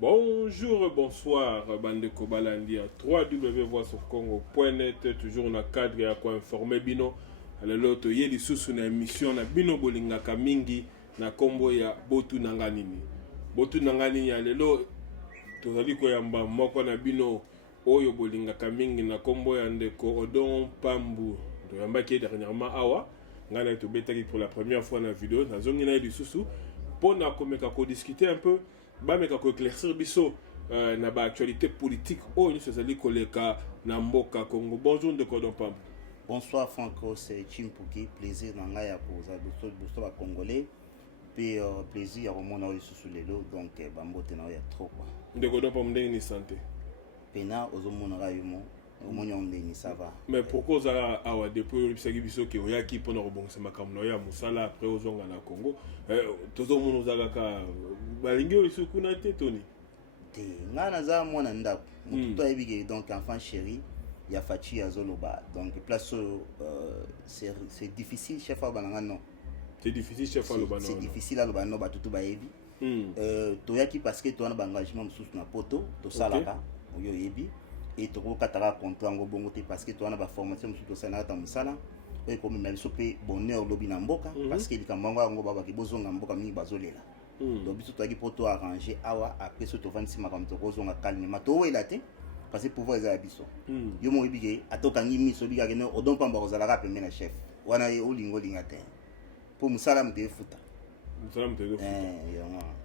Bonjour, bonsoir, bande Kobalandi à www.voixsurcongo.net. Toujours dans le cadre ya ko informer bino. Alelo to yeli susu na émission na bino bolingaka mingi na kombo ya Botu Nanganini. Botu Nanganini alelo tozali koyamba moko na bino oyo bolingaka mingi na kombo ya ndeko Odon Pambu. Toyambaki dernièrement awa ngana to betaki pour la première fois na vidéo na zongi na yeli susu pour na komeka ko discuter un peu ba meka ko éclaircir biso na ba actualité politique oyo ni sezali koleka na mboka Congo. Bonjour ndeko Odon Pambu. Bonsoir Franco, c'est Chimpuki, plaisir dans la pour les Congolais, puis plaisir au monde sous les lots, donc bambote na ya trop quoi. Ndeko Odon Pambu ni santé. Pena aux monde rayon, au monde ni ça va. Mais pourquoi ça awa depuis le bisaki biso ki oyaki pona rebongisa makamno ya musala après ozonga na Congo, tozo monde zalaka balingi olisu kuna te toni. Te ngana za mwana ndako, mututo ebige donc enfant chéri. Il y a Fachi Azoloba. Donc, place, c'est difficile, chef Abananga, non. C'est difficile, chef Alobano. C'est difficile à l'Obano, tout Baevi. Toyaki parce que tu as un engagement sous na poto, to salaka, oyo yebi. Et tu as un contrat en bongote parce que tu as une formation sous Sanata Musala. Et comme même sopé bonheur lobby Namboka, parce que les Kambanga en Baba qui bozong Namboka mi bazolela. Donc, tu as un poto arrangé, awa, après ce tovan si ma comme tu bozong à calme. Mato est là, parce que pouvoir les abisso. Yo mo ibige atokangi miso biga kene Odon Pambu ozalaka pembe na chef. Wana ye olingo lingate. Pour musala mte futa. Musala mte futa.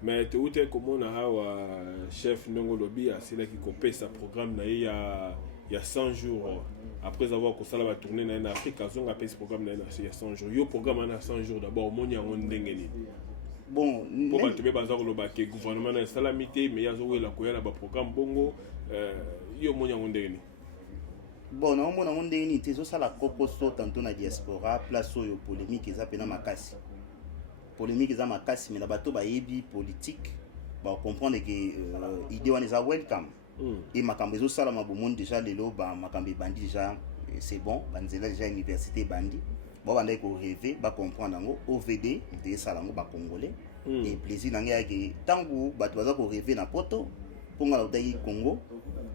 Mais te ute komona hawa chef ndongo lobi asila ki kopesa programme na ya 100 jours après avoir kosala ba tourner na Afrique azonga pesa programme na ya 100 jours. Yo programme na 100 jours d'abord moni yango ndengeni. Bon, pour ba tebe bazako loba ke gouvernement na salamité mais yazo wela koyala ba programme bongo yo moni yango ndengeni. Bon, na mona ndengeni te zo sala kokoso tanto na diaspora place oyo polémique eza pena makasi. Polémique eza makasi mais na bato ba yebi politique ba comprendre que idée wana eza welcome. Et makambo zo sala mabomondi déjà lelo ba makambo bandi déjà c'est bon, banzela déjà université bandi. Bon, on a rêvé, on comprendre OVD, de salango ba congolais et plaisir nanga que tangu bato baza ko rêver na poto pour nga la Congo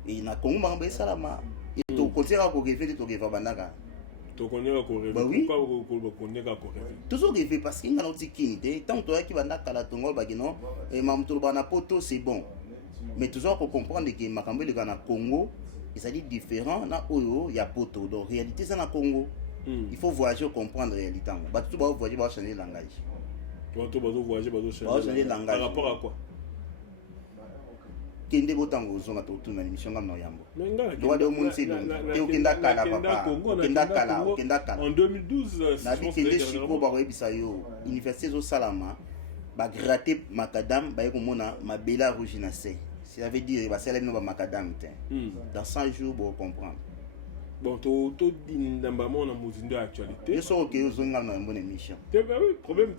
et na Congo ba salama et to continuer ko rêver to rêver bandaka to continuer ko rêver pourquoi ko continuer ko rêver toujours rêver parce qu'il nga na tikini te tant to ki bandaka la tongo ba kino et mam to ba na poto c'est bon mais toujours ko comprendre que makambo le na Congo ça dit différent na oyo ya poto donc réalité ça na Congo. Il faut voyager pour comprendre la réalité. Tu vas voyager pour changer le langage. Tu vas voyager pour changer le langage. Par rapport à quoi? Kende botango zonga to tuna émission ngam no yambo. Doa de monde c'est donc. Te okenda kala papa. Okenda kala. En 2012, na bi kende chiko ba rebisa yo. Université zo salama ba gratter macadam ba ko mona mabela rouge na se. Ça veut dire ba sala no ba macadam te. Dans 100 jours pour comprendre. Bon, to dinamba mona muzindo actualité. Je sens que vous avez une bonne émission. Oui, problème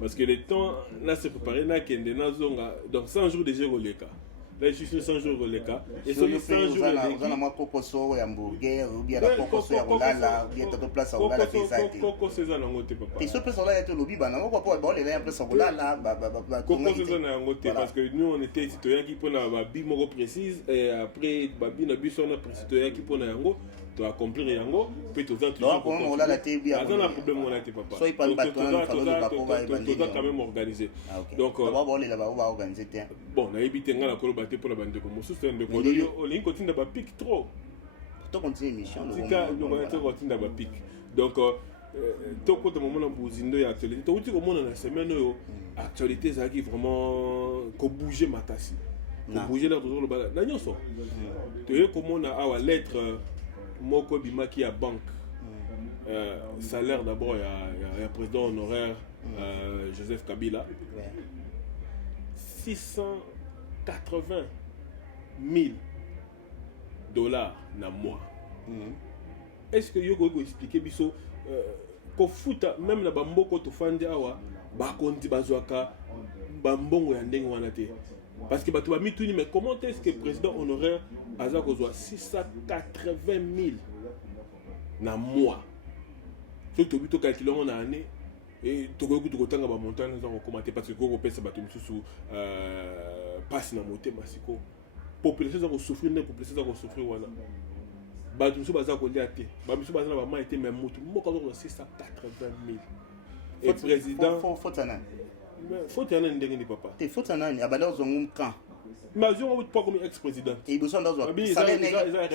parce que le temps là c'est préparé na kende na zonga donc 100 jours déjà roleka. Là je suis 100 jours roleka et sur les 100 jours on a ma kokoso ya hamburger ou bien la kokoso ya rolala ou bien toute place à rolala pizza. Kokoso za na ngote papa. Et ce place là ya lobi bana ko pa ba les place à rolala kokoso za na ngote parce que nous on était citoyen qui pour na ba bi moko précise et après ba bi na biso na citoyen qui pour na yango to accomplir yango peut to za toujours on la té bien on a problème on a té papa soit pas bateau quand même organisé donc d'abord les là-bas on va organiser bon na ebité nga na kolo baté pour la bande comme sous de ko yo link continue ba pic trop to continue émission donc on a continue ba pic donc toko de moment na buzindo ya actualité to uti ko mona na semaine yo actualité ça qui vraiment ko bouger makasi ko bouger là toujours le bala na nyoso to ye ko mona awa lettre moko bimaki ya banque salaire d'abord il y a président honoraire Joseph Kabila 680 000 dollars na mois. Est-ce que yoko expliquer biso ko futa même na bamboko to fandi awa ba konti bazwaka bambongo ya ndenge wana te parce que bato ba mituni mais comment est-ce que président honoraire aza kozwa 680 000 na mois. Surtout bito calculer en année et tokoki tokotanga ba montagne za ko commenter parce que ko pesa bato mususu passe na motema siko population za ko souffrir na population za ko souffrir wana bato mususu baza ko lia te ba mususu baza na ba ma été même mutu moko za ko 680,000 et président faut tana faut tana ndenge ni papa te faut tana ni abala ozongum kan mais on pas comme ex-président et besoin dans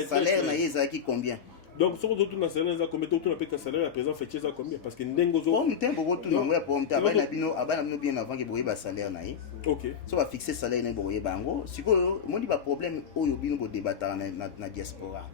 salaire na yeza qui combien donc ce que tu na salaire za combien tu na peka salaire à présent fait ça combien parce que ndengo zo pour mtembo ko tu na pour mtembo abana bino bien avant que boye ba salaire na ye OK so va fixer salaire na boye bango siko mondi ba problème oyo bino bo débattre na diaspora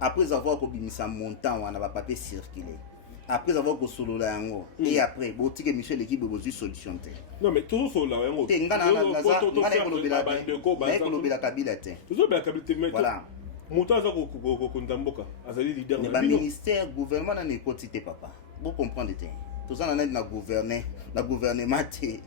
après avoir ko bimisa montant wana ba papier circuler après avoir ko solo la yango et après bo tike monsieur l'équipe bo ju solution te non mais toujours solo la yango te ngana na za ngana ko lobela ko lobela kabila te toujours ba kabila te mais voilà montant za ko ndamboka azali leader na ministère gouvernement na nekoti te papa bo comprendre te tout ça na gouvernement te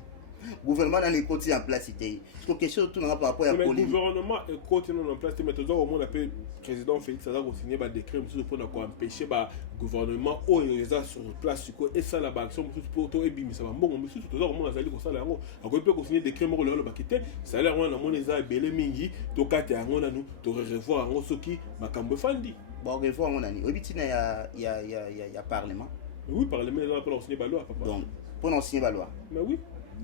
gouvernement na nekoti en place te parce que question tout na par rapport à politique gouvernement ekoti na en place te mais toujours au moins appelle président Félix Saza ko signer ba décret pour na ko empêcher ba gouvernement oyo eza sur place ko et ça la ba action pour to ebimisa ba mbongo mususu toujours au moins azali ko sala yango akoyi pe ko signer décret moko le bakite salaire wana na mona eza belé mingi to kate yango na nous to revoir yango soki makambo fandi ba revoir yango nani obitina ya parlement oui parlement là pour signer ba loi papa donc pour non signer ba loi mais oui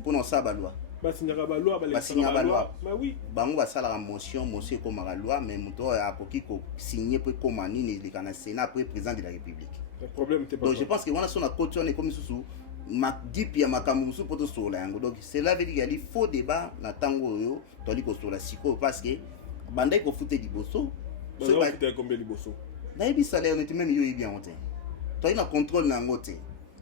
pour non ça ba loi signer ba loi ba loi mais oui bango ba sala motion comme la loi mais muto akoki ko signer pour comme nini le kana Sénat après président de la République le problème était pas donc je pense que on a son côté on est comme sous ma dipi ya makambo musu poto sola yango donc cela veut dire qu'il faut débat na tango yo toli ko sola siko parce que bandai ko fouter liboso so ba fouter combien liboso na yebi salaire ne même yo yebi en hotel toi na contrôle na ngote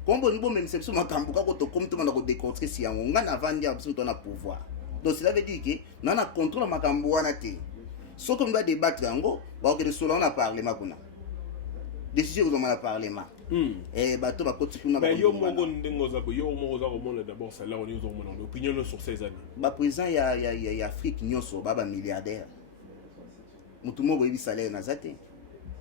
kombo nibo même c'est sur makambo ka ko to comme tout monde ko décontré si yango ngana vandi absolu to na pouvoir donc cela veut dire que na na contrôle makambo wana te so comme ba débattre yango ba ko de sola on a parlé makuna décision vous on a parlement et bato ba koti kuna ba yo moko ndengo za bo yo moko za ko mona d'abord salaire on yo mona opinion sur ces années ba président ya Afrique nyonso ba milliardaire mutu mo boyebi salaire na zate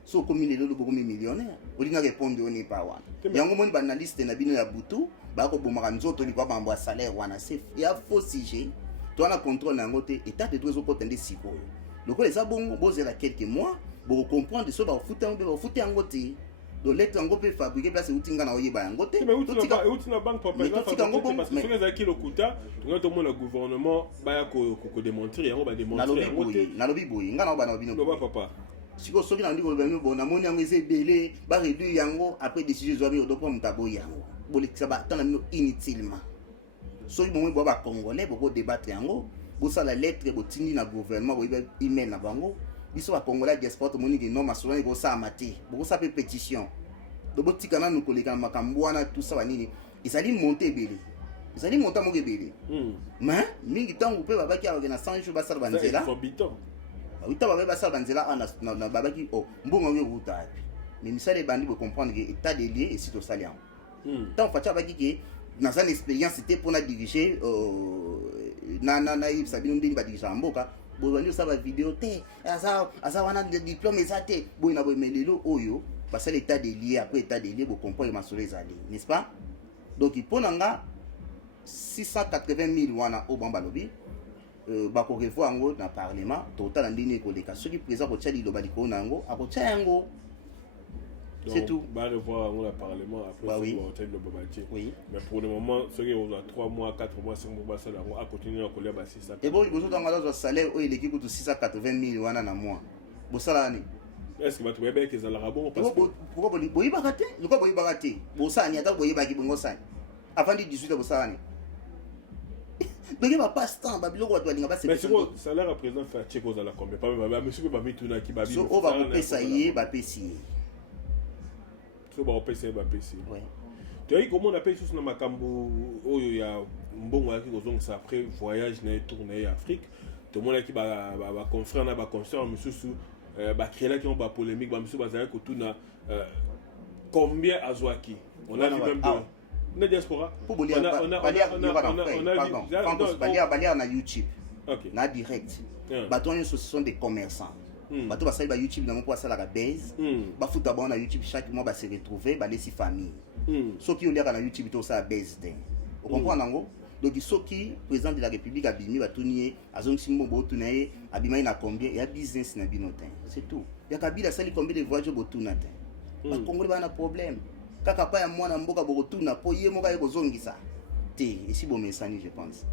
so comme il est le beaucoup millionnaire olinga répondre on n'est pas wana yango moni ba analyste na bino ya butu ba ko bomaka nzoto li kwa bambo salaire wana c'est ya faux sujet to na contrôle na ngote état de droit ko tende siko loko les abongo bozela quelques mois bo comprendre so ba futa ngote donc lettre ngo peut fabriquer place utinga na oyeba yango te mais utina banque papa parce que sur les acquis le kuta tout le gouvernement ba ya ko démontrer yango ba démontrer yango te na lobi boyi ngana ba na bino papa siko soki na ndiko bino bona moni yango ezebele ba réduire yango après décision zo bi odopo mutabo yango bolekisa ba tana mino inutilement soki bomwe bo ba congolais bo débattre yango bo sala lettre bo tindi na gouvernement bo email na bango biso ba congolais diaspora moni ke non masolani bo sa amati bo sa pe pétition do bo tikana no koleka makambo wana tout ça banini ezali monter belé ezali monter mo gebele mais mingi tango pe babaki a na 100 jours ba sala banzela uta ba sala banzela na babaki oh mbongo yo uta mais misale bandi bo comprendre que état des lieux et sito salian tant facha baki ke na une expérience c'était pour na diriger na ibsabino ndini ba diriger mboka bozali osala vidéo te aza wana diplôme eza te boyi na boyi mais lelo oyo basala état des lieux après état des lieux bocomprendre masolo ezali n'est-ce pas donc mpo na nga 680 000 wana oyo bango balobi bakorevoir yango na parlement totala ndini ekoleka soki président akotya liloba likolo na yango akotya yango c'est tout. Bah revoir le Parlement après bah, oui. Oui. Mais pour le moment, ceux qui ont 3 mois, 4 mois, 5 mois, ça à continuer à coller à 600. Et bon, vous avez un salaire où il équipe de 680 000 wana na mois. Vous savez est-ce que vous avez des alarabons parce que pourquoi vous voyez baraté? Le quoi vous voyez baraté? Vous savez attends vous voyez baki bongo ça. Avant du 18 vous savez. Donc il va pas temps babilo ko to linga ba c'est. Mais c'est quoi salaire à présent fait check aux ala combien? Pas monsieur peut pas mettre tout qui babi. So on va payer ça y ba payer. So ba opesa ba pesi. Ouais. Tu vois comment on appelle sous na makambo oyo ya mbongo ya ki kozongisa après voyage na tourner Afrique. Tout le monde qui ba confrère na ba concert monsieur sous ba créer là qui ont ba polémique ba monsieur bazaya ko tuna combien azwaki. On a vu même na diaspora. On a na YouTube. OK. Na direct. Baton ce sont des commerçants. Bato basali ba YouTube na moko asala ka base ba futa ba na YouTube chaque mois ba se retrouver ba laisser famille soki oliaka na YouTube to ça baisse te o comprendre nango donc soki président de la République abimi batuni ye azongisi mbongo botuna ye abimai na combien ya business na bino te c'est tout ya Kabila sali combien de voyages botuna te ba Congolais bana problème kaka pa ya mwana mboka botuna po ye moka ye kozongisa te esi bomesani je pense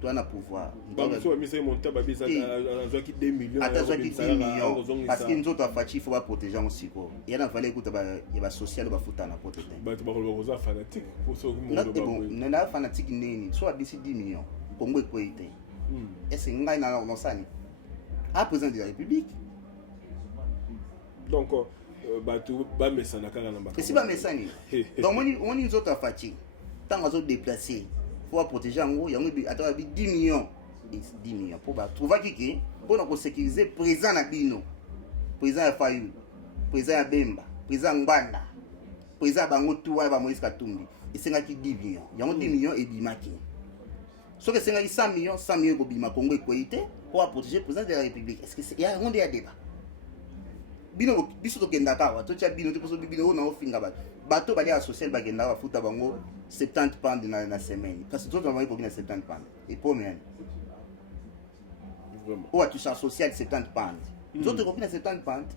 toi na pouvoir bamuso bamisa monta babisa azwaki 2 millions atazwaki 10 millions parce que nzoto afachi faut ba protéger en siko ya na valait écoute ba ya ba social ba futa na pote te ba to ba koza fanatique pour so monde ba na fanatique nini so abisi 10 millions Congo ekoite est-ce ngai na nosani a président de la République donc bato bamesana kaka na bakasi bamesani donc on nzoto afachi tant azo déplacer pour protéger yango attends 10 millions 10 millions pour trouver qui pour nous sécuriser présent na bino présent ya Fayu présent ya Bemba présent Nganda présent bango tuwa ba Moïse Katumbi et c'est ngaki 10 millions yango 10 millions et bimaki so que c'est ngaki 100 millions ko bima Congo ekoité pour protéger président de la République est-ce que il y a un débat bino biso to kenda kawa to tia bino to poso bino na ofinga bato bali associé bagenda ba futa bango 70 pounds na semaine parce que tout le monde pour 70 pounds et pour même vraiment ou tu as social 70 pounds tout le monde 70 pounds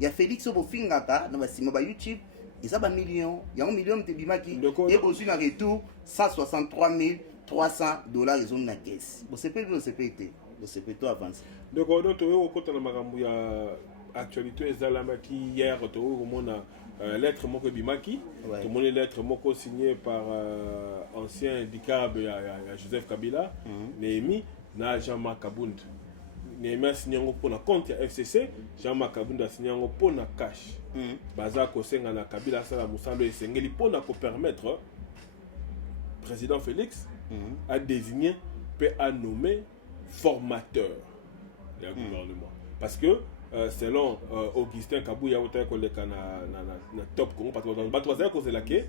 il y a Félix Obofinga ka na basima ba YouTube ils a ba millions il y a 1 million de bimaki et aussi na retour 163 300 dollars ils ont na caisse bon c'est pas tout avance donc on to yo kota na makambo ya actualité ezalamaki hier to mona lettre moko bimaki to mona lettre moko signée par ancien dicab ya Joseph Kabila Néhémie na Jean-Marc Kabund Néhémie a signé pour na compte ya FCC Jean-Marc Kabund a signé pour na cash baza ko senga na Kabila sala musalo esengeli pour na ko permettre président Félix a désigné peut a nommé formateur du gouvernement parce que selon Augustin Kabouya na Top Congo parce que le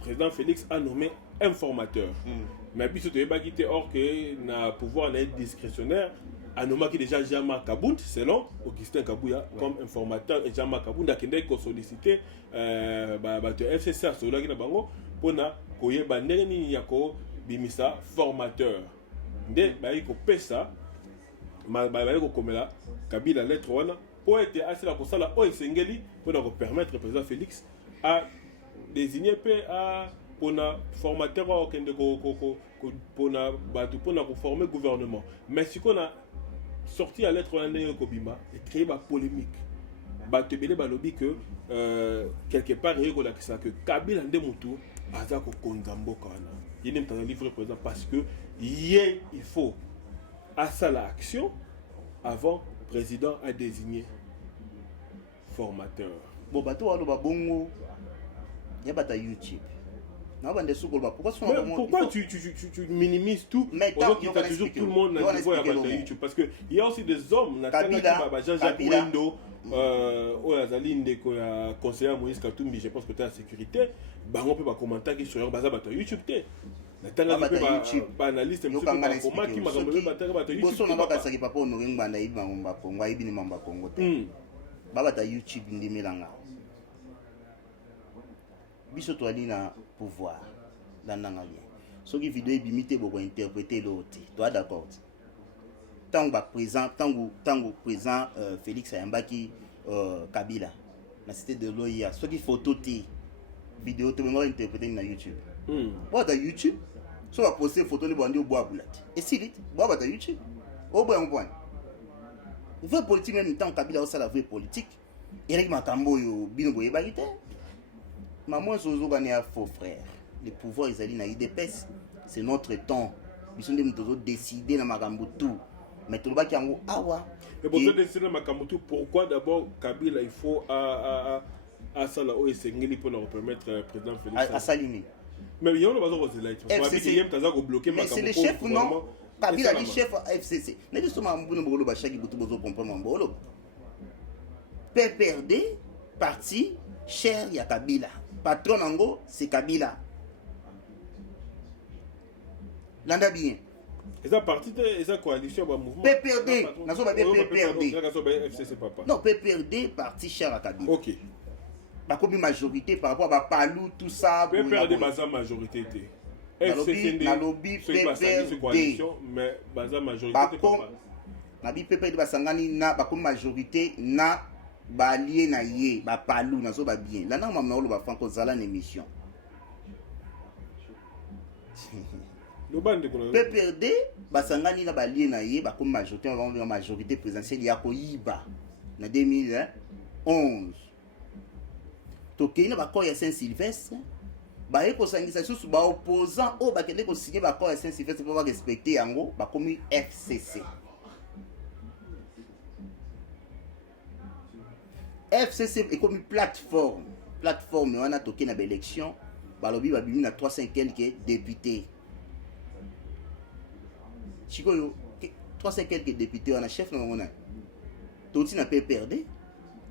président Félix a nommé informateur mais puis surtout il quitté or que na pouvoir discrétionnaire a nommé déjà Jean-Marc Kabund selon Augustin Kabouya comme informateur et Jean-Marc Kabund a kende ko solliciter FCC a solaki na bango pona koyeba ndenge nini yako bimisa formateur nde ba ko pesa ba ko komela Kabila lettre wana pour être assez la console au Sengeli pour nous permettre le président Félix à désigner pour na formateur pour na former gouvernement mais si qu'on a sorti à lettre wana Kobima et créé ba polémique ba tebele ba lobby que quelque part il y a que Kabila ndemutu aza ko konzambo kana il n'est pas livré président parce que il faut à ça l'action avant président a désigné formateur. Bon, bateau a le babongo, il y a bata YouTube. Pourquoi tu minimises tout? Mais tant qu'il y a toujours tout le monde dans le YouTube. Parce qu'il y a aussi des hommes, Jean-Jacques Wendo, conseiller Moïse Katumbi, je pense que tu as la sécurité. On peut pas commenter qui sur YouTube. Pas analyste, mais YouTube ndimelanga biso to ali na pouvoir landanga bien soki vidéo ebimité boko interpréter l'autre toi d'accord tango présent Félix Ayambaki Kabila na cité de Loya soki photo te vidéo te mo interpréter na YouTube dans YouTube so va poster photo ni bandi oboa bulati et si lit ba ta YouTube au bon point vraie politique même temps Kabila au la vraie politique Eric Makambo yo bino boye ba ite maman zozo bani a faux frère les pouvoirs ils allaient na IDPS c'est notre temps ils sont des nous décider na makambo tout mais tout ba kiango awa mais pour décider na makambo tout pourquoi d'abord Kabila il faut à ça là au esengeli pour leur permettre président Félix à Salini mais il y a on va se là mais c'est le chef non Kabila dit chef FCC mais justement mbuno bolo ba chaki butu bozo pompa mambolo PPRD parti cher ya Kabila patron nango c'est Kabila landa bien eza parti eza coalition ba mouvement PPRD nazo ba PPRD FCC papa non PPRD parti cher ya Kabila OK bakomi majorité par rapport à Bapalou tout ça PPRD baza majorité te nalobi PPRD coalition mais baza majorité te papa nabi PPRD basangani na bakomi majorité na balie na ye Bapalou nazo ba bien là na mamna olo ba franco zala na émission PPRD basangani na balie na ye bakomi majorité présidentielle ya koyiba na 2011 tokei na bakor ya Saint-Sylvestre baye kosangisa susu baopposant oyo bakende kosigner bakor ya Saint-Sylvestre mpo barespecte yango bakomi FCC. FCC ekomi plateforme wana tokei na baélection balobi babimi na 300 quelques députés chikoyo 300 quelques députés wana chef na bango na toti na PPRD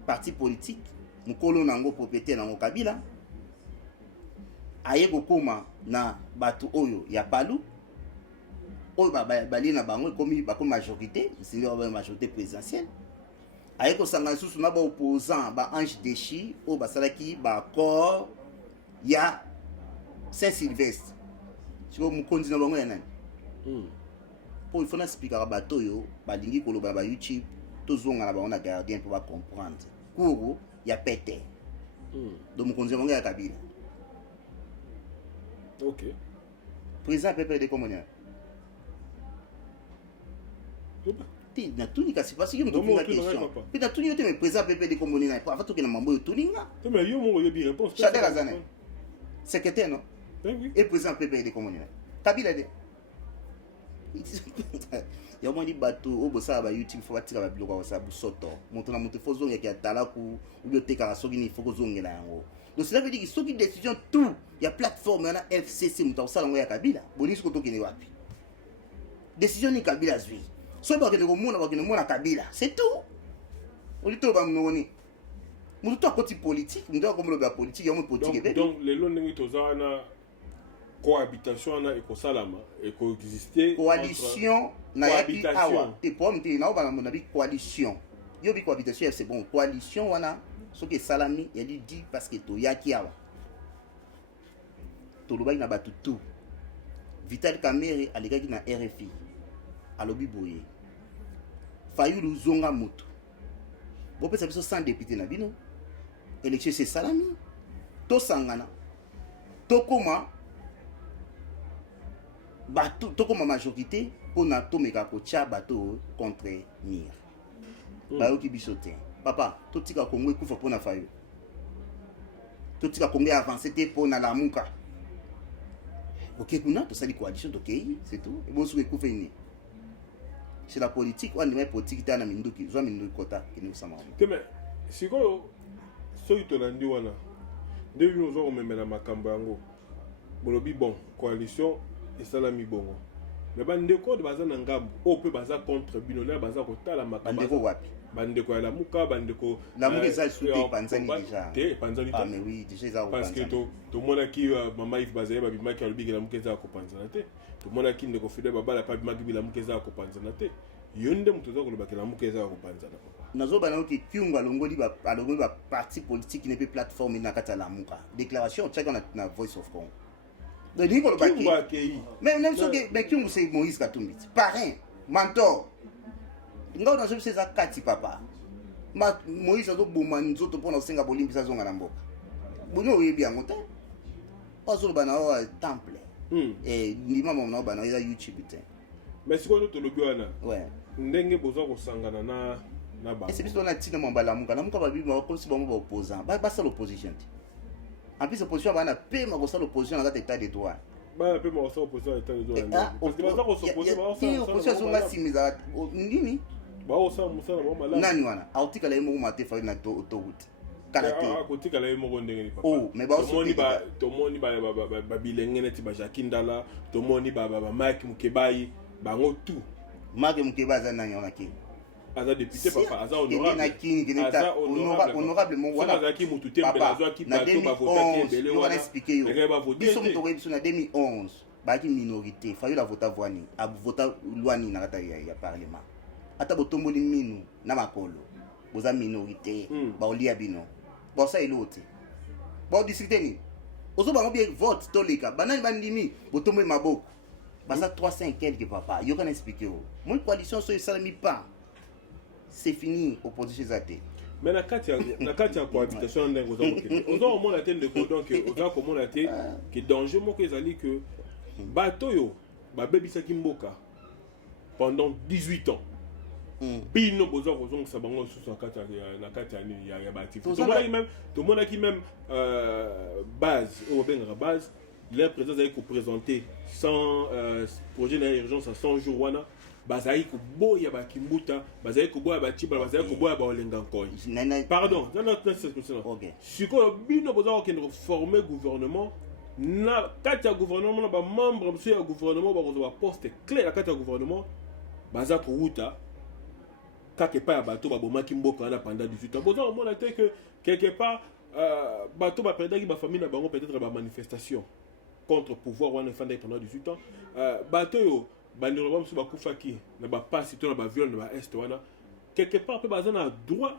parti politique mukolo nango propriétaire nango Kabila aye kokoma na bato oyo ya Palu oyo balie na bango ekomi bakomi majorité sindi ba majorité présidentielle aye kosanga susu na ba opposant ba Ange Dechi oyo basalaki ba accord ya Saint-Sylvestre siko mukonzi na bango ya nani po il faut na expliquer bato oyo balingi koloba ba YouTube tozonga na bango na gardien pour ba comprendre kuru ya pete donc mukonzi bango ya Kabila ok président PPRD comment on ti na tuni kasi parce que muto la question puis na tuni yote mais président PPRD comment on est pas tout que na mambo yo tuninga mais yo mo yo bi réponse Chadel Azane secrétaire non oui et président PPRD comment on est Kabila de ya mwandi bato obosala ba YouTube fo batika ba biloko ba sabu soto moto na moto fo zonga ki atala ku ubioteka soki ni fo zongela yango donc cela veut dire que soki décision tout ya plateforme na FCC moto osala ngo ya Kabila bonisi ko tokene wapi décision ni Kabila zwi so ba kene ko mona Kabila c'est tout olito ba mnoni moto to akoti politique moto akomo ba politique ya mo politique donc les lois ngi tozana cohabitation na ekosalama ekoexister coalition na yaki awa te pomme te na obana na bi coalition yo bi cohabitation c'est bon coalition wana soki salami ya dit parce que to yaki awa to lobaki na batu tout Vital Kamerhe alegaki na RFI alobi boye Fayulu zonga moto bo pesa biso 100 députés na bino élection c'est salami to sangana to koma bato tokoma majorité pona tomeka kotia bato contre mire bayoki biso te papa totika Kongo ekufa pona Fayo totika Kongo avancer te pona Lamuka ok kuna tosali coalition tokei c'est tout et bon souke ekufa ini c'est la politique on est politique tana minduki zwa minduki kota kini usama te mais sikoyo soki tolandi wana nde bino ozo komemela makambo yango bolobi bon coalition esalami bongo mais bandeko de baza na ngambu o pe baza contre bino na baza kotala makambo bandeko wapi bandeko ya Lamuka bandeko Lamuka eza soute panzani déjà te panzani ah mais oui déjà eza parce que to mona ki mama Yves Bazaye babimaki alobi Lamuka eza kopanzana te to mona ki ndeko Fidel Babala pa bimaki Lamuka eza kopanzana te yonde muto za koloba ke Lamuka eza kopanzana nazo bana ki Kyungu alongoli ba parti politique ne pe plateforme na kata Lamuka déclaration check na Voice of Congo de Nico le Baki. Même ce que Kyungu c'est Moïse Katumbi. Parrain, mentor. Ngao na c'est ça kati papa. Moïse azo bomani nzoto pona senga bolimbisa zonga na mboka. Bono yebi angote. Ozo bana o temple. Ndima mama bana eza YouTube te. Mais si ko to lobi wana. Ouais. Ndenge bozo ko sangana na ba. Et c'est biso na tina mamba Lamuka. Lamuka ba bi ba comme si ba opposant. Ba ça l'opposition. En plus l'opposition va na paix mais ça l'opposition dans l'état de droit. Ba paix mais ça opposition état de droit. Parce que ça ko s'opposer ba ça. Opposition va simiza nini? Ba o ça musala ba mala. Nani wana? Autika la mo mate fa na to route. Kalaté. Ah kotika la mo ndenge ni papa. Oh, mais ba to moni ba bilenge neti ba Jakindala, to moni ba Mike Mukebai, ba ngo tout. Mike Mukebai za nani ona ki? Aza député papa, aza honorable mon voilà. Aza ki mutu tembe na zo ki bato ba voter kembele wana. On va expliquer yo. Biso muto ko biso na 2011. Ba ki minorité, fayo la vota voani, a vota lwani na kata ya parlement. Ata botomboli minu na makolo. Boza minorité, ba olia bino. Bon ça elote. ba discuter ni ozo ba bien vote tolika banani bandimi botombe maboko basa 300 quelque papa yo kana expliquer mon coalition so salami pas c'est fini opposition zate mais na kati ya cohabitation ndenge ozo omona te ndeko donc ozo komona te que danger moko ezali que bato yo babebisaki mboka pendant 18 ans bino boza kozongisa bango susu na kati ya baactivité tomonaki même base oyo obengaka base leur président azali koprésenter sans projet na urgence à 100 jours wana bazali koboya bakimbuta bazali koboya bacibala bazali koboya baolenga nkoi pardon sikoyo bino boza kokende koforme gouvernement na kati ya gouvernement na bamembre mosusu ya gouvernement bakozwa baposte clé na kati ya gouvernement baza kowuta kaka epai ya bato babomaki mboka wana pendant 18 ans boza komona te que quelque part bato baperdaki bafamille na bango peut-être bamanifestation contre pouvoir wana efandaki pendant 18 ans bato oyo bandeko ba mosusu bakufaki na bapasi to na baviole na baeste wana quelque part mpe baza na droit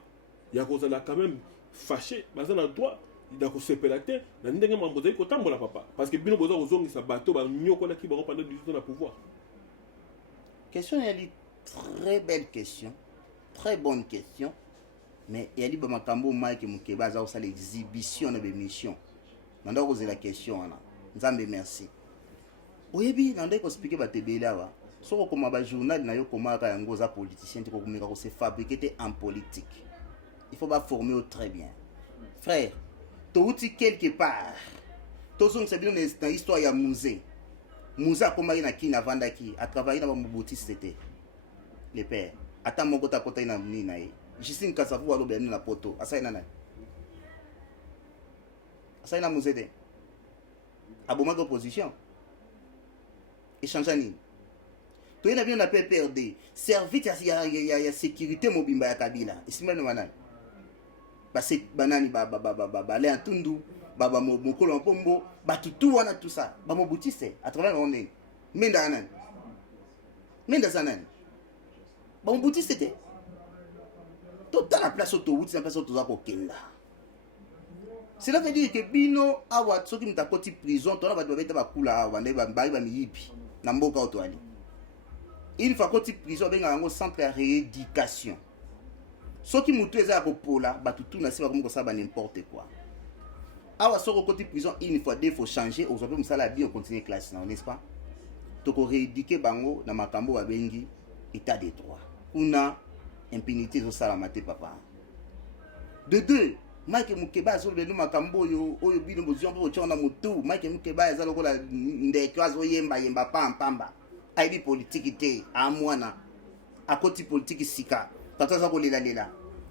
ya kozala quand même fâché baza na droit ya kosepela te na ndenge mambo ezali kotambola papa parce que bino boza kozongisa bato banyokolaki bango pendant 18 ans na pouvoir. Question yali très belle question, très bonne question, mais yali ba makambo Mike Mukeba za osala exhibition na bémission nanda koze la question wana nzambe merci oyebi nanda ko expliquer ba tebela wa soko koma ba journal na yo koma ka yango za politicien te ko kumeka ko se fabriquer en politique il faut ba former très bien frère touti quelque part tozong sabino na histoire ya musée Moussa Komari na ki na vandaki a travaillé dans mon boutique c'était les pères attends mon kota kota ina mni na ye Justine Kasavu alo be na poto asa ina na asa ina musée de aboma d'opposition échange ni to ina bien na PPRD service ya sécurité mobimba ya Kabila isimana wana base banani ba le antundu baba mokolo mpombo batutu wana tout ça ba mobutise à travers le monde menda sanani ba mobutise te total la place autoroute na place autoza kokenda cela veut dire que bino awa soki mtakoti prison tona ba beta bakula awa nde ba ba miyipi na mboka otwali il faut koti prison benga yango centre de rééducation soki mutu eza kopola batutu na siba komko saba n'importe quoi. Awa soko côté prison une fois deux faut changer aujourd'hui musala bien continuer classe non n'est-ce pas toko rééduquer bango na makambo ba bengi état de droit kuna impunité zo sala maté papa de deux Mike Mukeba zo le makambo yo oyo bino bozion po chona mutu Mike Mukeba eza lokola ndeke azo yemba pamba aibi politique te amwana a côté politique sika tata ko lela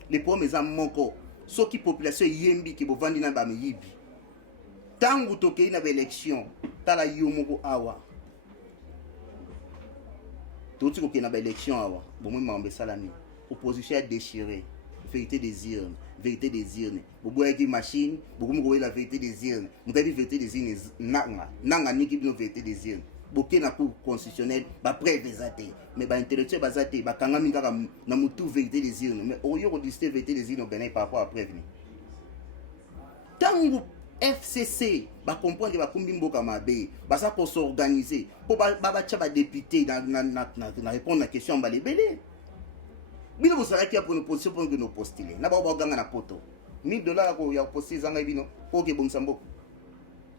les problèmes za moko soki population yembi ke bovandi na ba miyibi tangu tokei na élection tala yo moko awa toti ko na ba élection awa bomwe mambe salami opposition a déchiré vérité des urnes bobo yaki machine bobo mo la vérité des urnes mutabi vérité des urnes nanga niki bino vérité des urnes boké na cour constitutionnelle ba preuve ezate mais ba intellectuel bazate ba kangami kaka na mutu vérité des urnes mais oyo ko discuter vérité des urnes benai par rapport à preuve ni tangu FCC ba comprendre ba kumbi mboka mabe ba sa ko s'organiser pour ba tia ba député na répondre na question ba lebele bino bo sala ki pour une position pour que nous postuler na ba ganga na poto $1000 ko ya poster zanga bino pour que bon sambo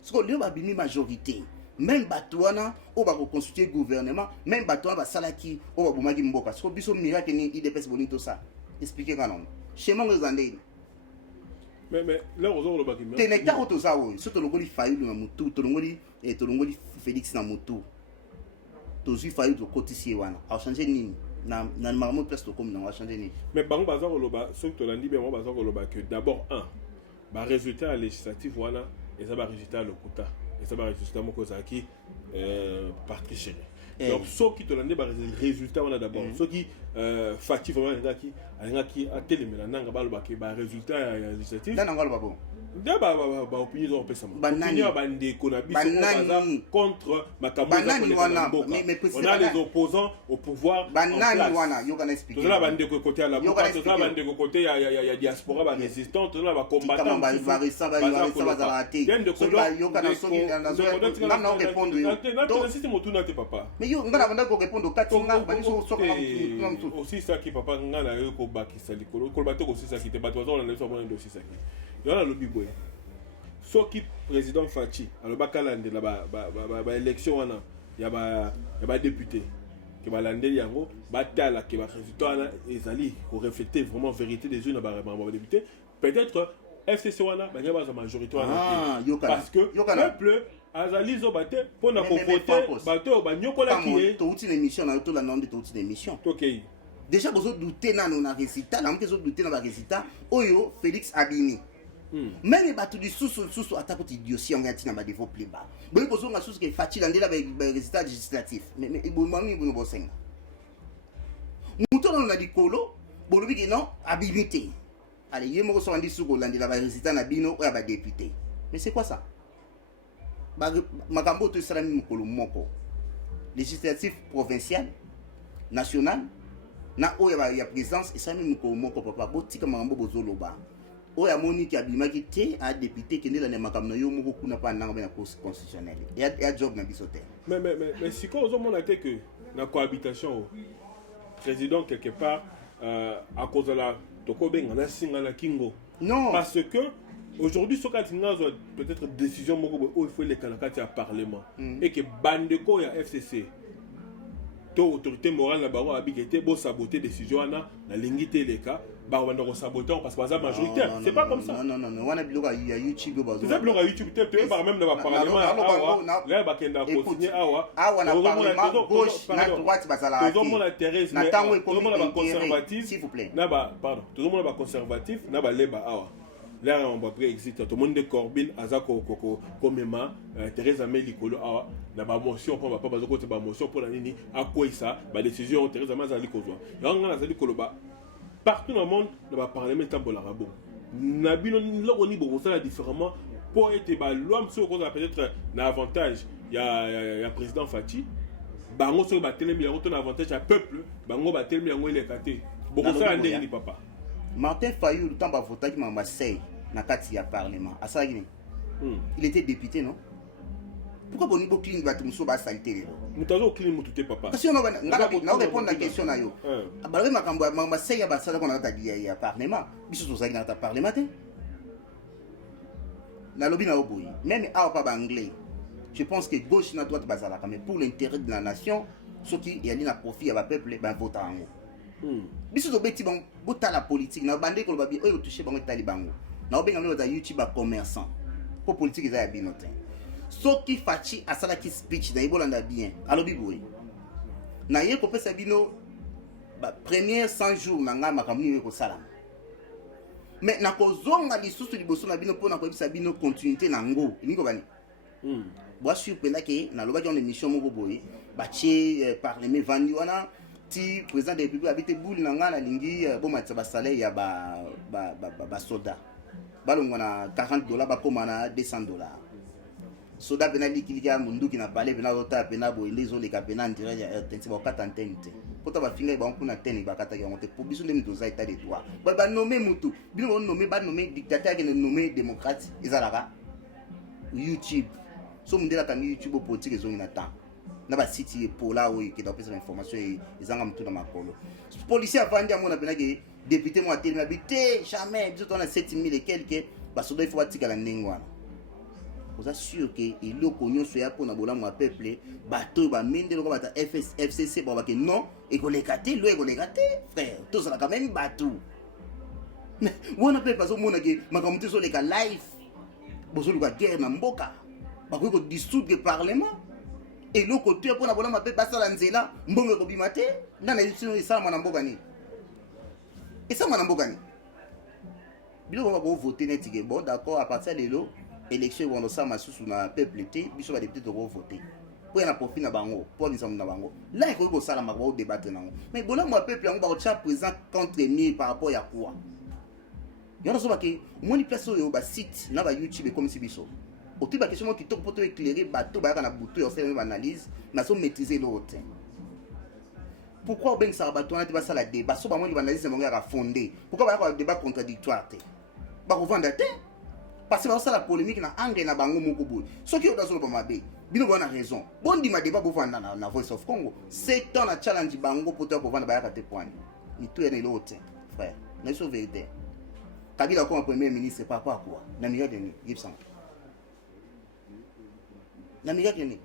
ce que ba bini majorité même batouana on va constituer gouvernement même batouana va salaki on va bomaki mboka parce que biso miracle ni IDPS bonito ça expliquer quand non chez moi ngazande mais là on le baki tenekta auto ça oui surtout le goli Fayulu na mutu to ngoli Félix na mutu to zi Fayulu to kotisi wana a changer nini na normalement place to comme na changer nini mais bango baza ko loba surtout to landi be mo baza ko loba que d'abord ba résultat législatif wana et ça ba résultat lokuta et ça va résultat moko zaki parti chez donc ceux qui te l'ont dit résultat on a d'abord ceux qui fati vraiment ngaki a télémela nanga baloba ke ba résultat législatif là nanga babo nde baopinion ezopesama Banani. opinion ya bandeko na biso oyo Banani. baza contre makambo Banani eza koleka na wana. mboka. Mais On a les opposants au pouvoir en Banani place. wana yoka na expliquer. Tozala bandeko côté ya Yoka laboka, na tozala expliquer. bandeko côté ya diaspora ba résistant, tozala ba combattant. Kama ba resa bazala te. So ba yoka na soki na zo na répondre yo. Donc système motuna te papa. Mais yo ngana banda ko répondre katinga bani so soka na mtu. Aussi ça qui papa ngana yo ko bakisa likolo ko bato ko sisa ki te bato bazala na so bona ndo sisa ki. Yo na lobi boy. Soki président Fachi alobaka landela ba élection wana ya ba député que balandeli yango batala que ba résultat wana ezali ko refléter vraiment vérité des yeux na ba député peut-être FCC wana ba ngaba za majorité wana parce que peuple azali zo baté pona ko voter bato ba nyokola ki to uti na émission na to la nom de to uti na émission. OK. Déjà bozo douter na na résultat na mkezo douter na ba résultat oyo Félix Abini. Même bato du sous attaque ti dossier on yati na ba développer ba. Boy ko zonga sous que Fachi landela ba résultat législatif. Mais bo mami bo bosenga. Muto na dikolo bolobi que non habilité. Allez, yemo so andi sous ko landela ba résultat na bino oya ba député. Mais c'est quoi ça? Makambo to sala mi mukolo moko. Législatif provincial, national, na oya ya présidence et ça mi mukolo moko papa botika makambo bozoloba. Oya moni ki abimaki te a député kende la makamno yo moko kuna pa nanga na cour constitutionnelle. Et job na bisote. Mais si ko ozo mona te que na cohabitation président quelque part à cause de la tokobenga na singa na kingo. Non. Parce que aujourd'hui ce cas peut-être décision moko il faut les kanakati à parlement et que bandeko ya FCC to autorité morale na bango abikete bo saboter décision na lingité les cas ba wanda ko saboter parce que baza majoritaire c'est pas comme ça. Non wana biloka ya YouTube bazo. C'est biloka YouTube te par même na parlement awa là ba kenda ko signer awa na parlement gauche na droite bazala. Tout le monde a Thérèse mais tout le monde a conservatif s'il vous plaît. Na ba pardon, tout le monde a conservatif na ba leba awa. Là on va existe tout le monde de Corbin azako komema Thérèse Amélikolo awa na ba motion pour pas bazoko te ba motion pour la nini akoisa ba décision Thérèse Amazali kozwa. Yanga na zali koloba partout dans le monde na ba parlement tambola rabo. Na bino loko ni bo ça différemment pour être ba loi monsieur ko peut-être na avantage ya président Fachi bango so ba telemi yango to na avantage ya peuple bango ba telemi yango elekate. Boko ça ndé ni papa. Martin Fayou le temps ba voter qui m'a sey na kati ya parlement asaki il était député non pourquoi boni bo clean ba tumuso ba salité lelo mutazo clean mututé papa parce que na répondre la question na yo abale makambo ma sey ya ba sala ko na ta ya parlement biso to saki na ta parlement te na lobby na oboyi même a pas anglais je pense que gauche na droite bazala mais pour l'intérêt de la nation ce qui y a na profit ya ba peuple ba voter ango biso to beti bon bota la politique na bande ko ba bi oyo toucher bango tali bango na obenga no za YouTube ba commerçant pour politique za ya binote soki Fachi asala ki speech na ibolanda bien alobi boy na ye ko pesa bino ba premier 100 jours na nga makamni ko sala mais na ko zonga lisusu liboso na bino pona ko bisa bino continuité na ngo ningo bani bo surprendre ke na loba ki on émission moko boy ba chi parlement vandi wana ti président de la République habite boule na nga na lingi bo matsa ba salaire ya ba soda balongo na $40 ba koma na $200 soda pena likilika munduki na pale pena rota pena bo lezo le kapena ndira ya tenti ba kata ntente pota ba finga ba mpuna teni ba kata ya ngote po biso ndemi toza état de droit ba nommer mutu bino ba nommer dictateur ke nommer démocrate ezalaka YouTube so mundela kangi YouTube politique zo ina temps na ba site pola oyo ke da pesa information ezanga mutu na makolo policier avandi amona pena ke député mo ateli na bité jamais biso tona 7000 et quelques ba sodo il faut batika la ndengwana vous assure que il okonyo so ya pona bola peuple bato ba mende loko bata FCC ba ke non et ko lekate lo e ko lekate frère tout ça quand même bato wona pe paso mona ke makamuti so leka live bozo luka guerre na mboka ba ko dissoudre parlement et le côté pour la bonne ma paix passer la nzela mbongo ko bimate na élection ça mwana mboka ni et ça mwana mboka ni bilo ba ko voter net ke bon d'accord à partir de l'eau élection on ça ma sous na peuple té biso ba député to voter pour na profit na bango pour ni na bango là il faut ko sala ma ko débattre nango mais bon moi peuple on ba ko cha présent contre ni par rapport à quoi Y'en a souvent qui, moi, ni place au site, na ba YouTube comme si biso. Au type de question qui toque pour te éclairer, bateau, bah, na bouteille, on fait une analyse, mais on maîtriser l'autre. Pourquoi ben ça bateau, on a débat ça la débat, so ba moi, l'analyse, c'est mon gars à fonder. Pourquoi bah, un débat contradictoire, bah, revendre, parce que ça la polémique na angle na bango moko boy. Ce qui est dans le mabe, bino bona raison. Bon di ma débat pour vendre na Voice of Congo. C'est un challenge bango pour te vendre ba te point. Ni tout est l'autre, frère. Mais c'est vérité. Kabila comme premier ministre c'est pas quoi. Na miracle ni Gibson. Na miracle ni.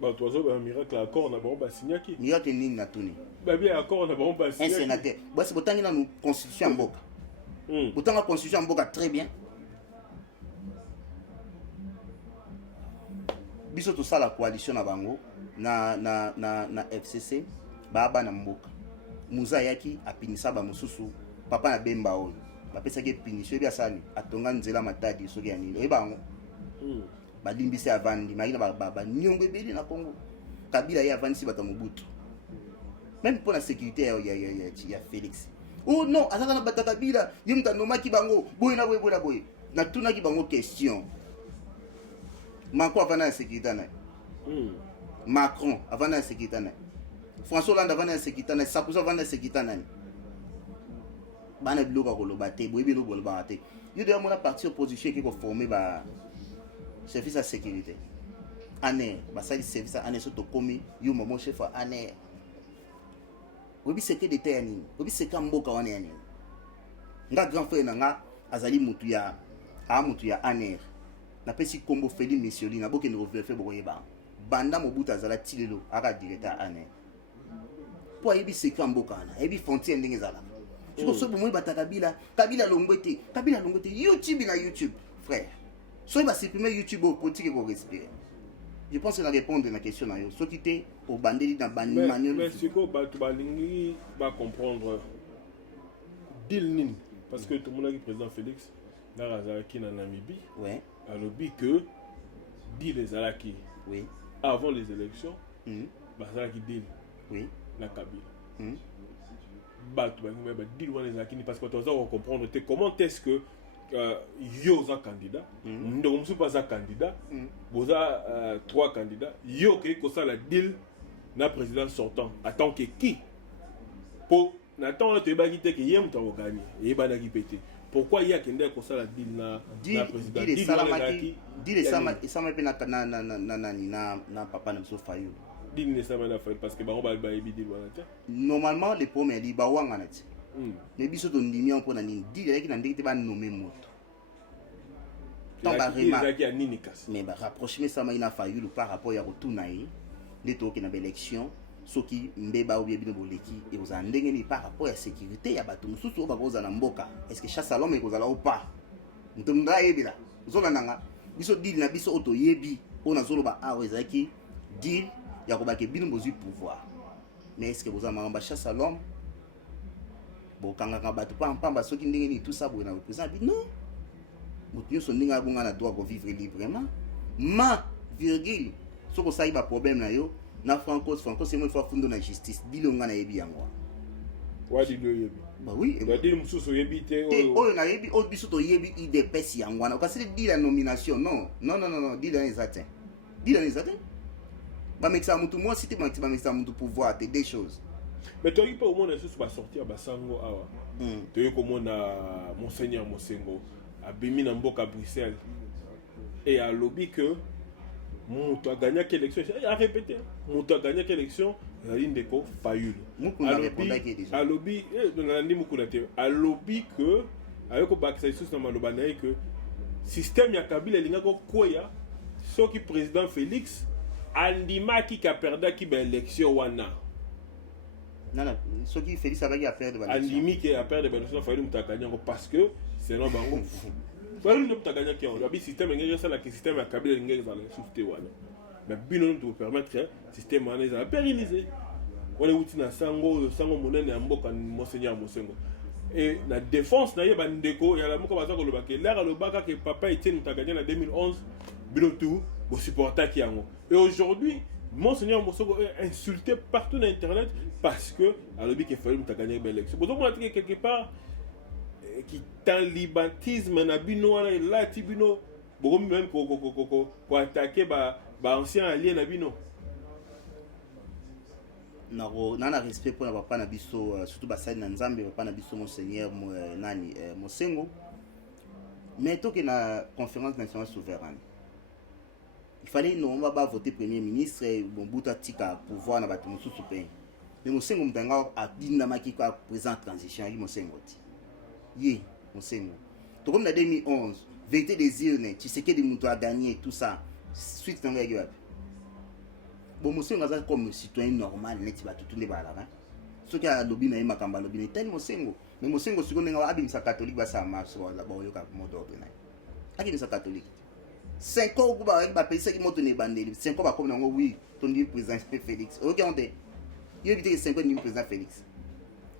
Bah toi ça un miracle accord na bon ba signaki. Miracle ni na tuni. Bah bien accord na bon ba signaki. Un sénateur. Bah c'est botangi na nous constitution mboka. Pourtant la constitution mboka très bien. Biso to ça la coalition na bango na FCC baba na mboka muza yaki apinisa ba mususu papa na bemba oyo bapesa ke pinisho bia sani atonga nzela matadi soki ya nini bango balimbisi avandi makina ba nyongo ebeli na Congo Kabila ya avandi si bata Mobutu même pour la sécurité ya Félix oh non azaka na bata Kabila yimta nomaki bango boy na tuna ki bango question Macron avant la sécurité. Macron avant la sécurité. François Hollande avant la sécurité. Sarkozy avant la sécurité. Bana biloka kolobate, boyebi lo bolobate. Yo de mon parti opposition qui ko former ba service de sécurité. Ané, ba ça service ané so to komi, yo momo chef ané. Obi seke de terre nini? Obi seka mboka wana ya nini? Nga grand frère nga azali mutu ya ané. Na pesi kombo Feli Messioli na boke ndro vefe boyeba banda Mobutu azala tilelo aka directeur ane po yebi sekra mboka na yebi frontière ndenge zala siko so bo moyeba Kabila longwete YouTube na YouTube frère so ba supprimer YouTube au politique ko respirer je pense que la répondre à la question na yo so kité au bandeli na manuel mais siko ba to balingi ba comprendre deal nin parce que tout le monde a dit président Félix na razaki na Namibie ouais alobi que dit les Alaki oui avant les élections bazalaki deal oui la Kabila bato ba deal wana ezalaki parce que tu dois comprendre comment est-ce que yo za candidat ndeko musu pas za candidat boza 3 candidats yo ke ko ça la deal na président sortant attend que qui pour n'attend te ba kite que yem to gagner et ba na ki pété. Pourquoi il y a quelqu'un qui a dit na président dit ça m'a na papa na so fayu dit ne ça m'a fait parce que on va ebi dit normalement les premiers li ba wanga na ti mais biso to ndimi on pona nini dit yaki na ndeki te ba nommer moto tant ba remarque mais ba rapprocher ça m'a ina fayu par rapport ya retourna yi de to ki na élection soki mbeba ou bien bino boleki et vous en ndengeni par rapport à la sécurité ya bato mususu o bakoza na mboka est-ce que chasse à l'homme ekozala ou pas ntumba yebila zona nanga biso deal na biso auto yebi ona zolo ba ezaki deal ya ko ba ke bino bozu pouvoir mais est-ce que vous en mamba chasse à l'homme bokanga ka bato pamba soki ndengeni tout ça boina représente non mutu so ndinga bunga na droit ko vivre librement virgule soko ça ba problème na yo na Franco c'est moi faut fondre la justice dilo nga na yebi yango wa dilo yebi bah oui ba dilo mususu yebi te o na yebi o biso to yebi IDPS yango na kasi dit la nomination non dit la exact ba mexa mutu moi cité ba mexa mutu pouvoir des choses mais toi il peut au moins susu ba sortir ba sango awa to yeko mona monseigneur Mosengo abimi na mboka Bruxelles et a lobby que Moutou a gagné quelle élection? Il a répété. Moutou a gagné quelle élection? Il a dit Ndeko Fayulu. A lobby, a lobby que, avec le bac, ça que système ya Kabila linga ko koya, ce qui président Félix, andima qui a perdu qui ba élection wana. Non, ce qui Félix a perdu ba élection. Andimi qui a perdu ba élection Fayulu Moutou a gagné parce que c'est non bango. Fayulu Moutou a gagné qui on. Le système ngé ça la système ya Kabila linga za la souffter wana. Mais bino nous permettre système wana za pérenniser. On est outil na sango monene ya mboka monseigneur Mosengo. Et la défense na yeba ndeko ya la moko baza ko lobake l'air le baka que papa Etienne a gagné en 2011 bilotou bo supporter ki yango. Et aujourd'hui monseigneur Mosengo est insulté partout sur internet parce que a lobby que fallait gagner l'élection. Bon donc quelque part qui talibanisme na bino wana elati bino bokomi même ko attaquer ba ancien allié na bino. Nana respect pour papa na biso surtout basali na Nzambe papa na biso monseigneur nani Mosengo. Mais tant que na conférence nationale souveraine il fallait non va voter premier ministre Mobutu tika pouvoir na bato mosusu pe. Mais Mosengo mtanga a dinamaki kwa président transition yi Mosengo ti. Ye Mosengo. To comme na 2011 vérité des urnes tu sais que des mutu a gagné tout ça suite tanga yi wapi. Bon Mosengo aza comme citoyen normal neti bato tous les bala hein. Ce qui a lobby na makamba lobby ni tel Mosengo. Mais Mosengo sikondo nga abimisa catholique ba sa marche la ba yoka moto ordinaire. Akimisa catholique. 5 ans ba pesa ki moto ne bandeli 5 ans ba comme nango oui ton dit président Félix regardez il évite que 5 ans ni président Félix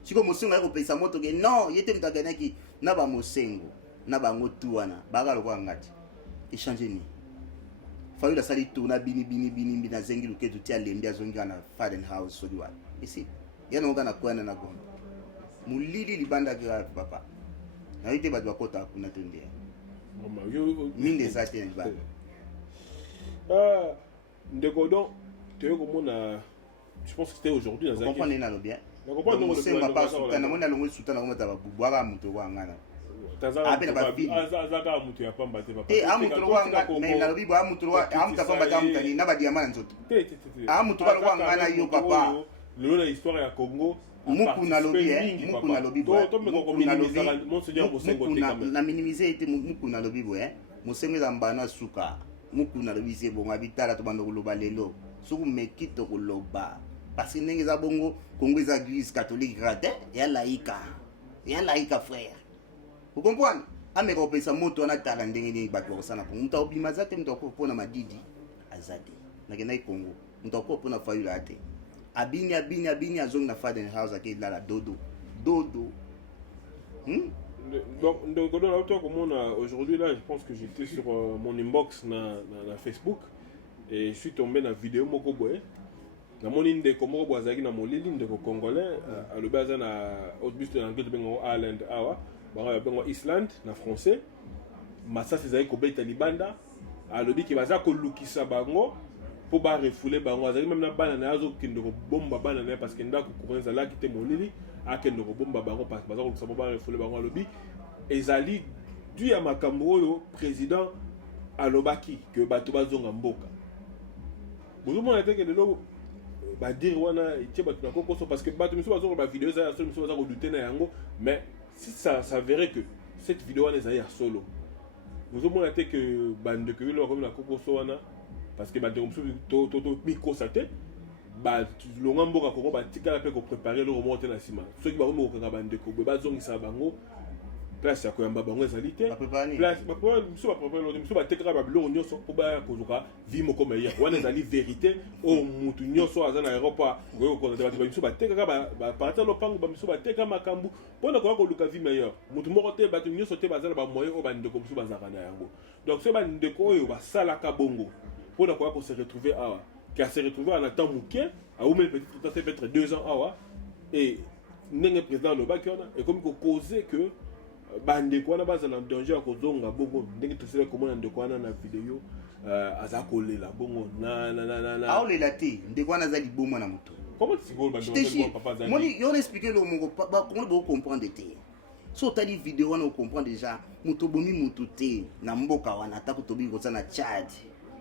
siko Mosengo ya ko pesa moto ke non yete mtagana ki na ba Mosengo na ba ngotu wana ba lo kwa ngati échanger ni fayu la sali tourna bini na zengi luketu tia lembi azonga na Faden House so diwa ici yana ngana kwa na gombe mulili libanda grave papa na yete ba kota kuna tendea mine ça tient pas ndeko donc tu veux comment je pense que c'était aujourd'hui dans un comprendre na lo bien na comprendre c'est pas soutana mona longo soutana ngoma ta bubwaka muto kwa ngana ape na ba bi azaka muto ya pamba te papa amuto kwa ngana mais na lobi ba muto kwa amuta pamba ta mutani na ba diamant nzoto amuto kwa ngana yo papa lelo na histoire ya Congo muku na lobi monseigneur Mosengo na minimiser ete muku na lobi boye Mosengo za mbana suka muku na lobi se bonga bitala to bando koloba lelo suku mekito koloba parce que ndenge za bongo Congo za église catholique rate ya laïka frère vous comprenez ameko pesa moto na tala ndenge ni bato ko sana Congo muta obima zate muta ko pona madidi azade na kena Congo muta ko pona fayula ate abini azong na Faden House ake la dodo donc aujourd'hui là je pense que j'étais sur mon inbox na Facebook et je suis tombé na vidéo moko boye na moni ndeko moko boazaki na molili ndeko congolais alobi aza na autobus de anglais bengo Ireland awa bango bengo Island na français masasi ezali kobeta libanda alobi ki baza kolukisa bango pour ba refouler bango azali même na bana na azo kende ko bomba bana na parce que ndako kurenza la kite molili akende ko bomba bango parce que baza ko sabo ba refouler bango alobi ezali du ya makambo oyo président alobaki que bato bazonga mboka bozo mona teke lelo ba dire wana itie bato na kokoso parce que bato miso bazonga ba vidéo za solo miso baza ko douter na yango mais si ça s'avérait que cette vidéo wana ezali ya solo bozo mona teke bande que lo comme na kokoso wana parce que bandeko mosusu to mikosa te longa mboka Congo batikala mpe koprépare eloko moko te na nsima soki bakomi kokanga bandeko boye bazongisa bango place ya koyamba bango ezali te miso batekaka babiloko nyonso mpo baya kozuka vi moko meilleur wana ezali vérité oyo mutu nyonso aza na aéroport okoki kokonza te bato bamiso batekaka baparti ya lopango bamiso batekaka makambo mpona koya koluka vi meilleur mutu moko te bato nyonso te baza na bamoyen oyo bandeko mosusu bazalaka na yango donc soki bandeko oyo basalaka bongo pour quoi qu'on se retrouver à car se retrouver en attendant Mouké à ou même peut-être 2 ans awa et n'est président le bac et comme qu'on causait que bande quoi na base en danger à cause zonga bongo n'est que tout ça comment de quoi na vidéo azakolé la bongo na ah on les lati de quoi na zali bomo na moto comment tu go bande papa zali moi yo expliquer le mongo pas comment vous comprendre te so tali vidéo on comprend déjà moto bomi moto te na mboka wana ta ko tobi ko na Tchad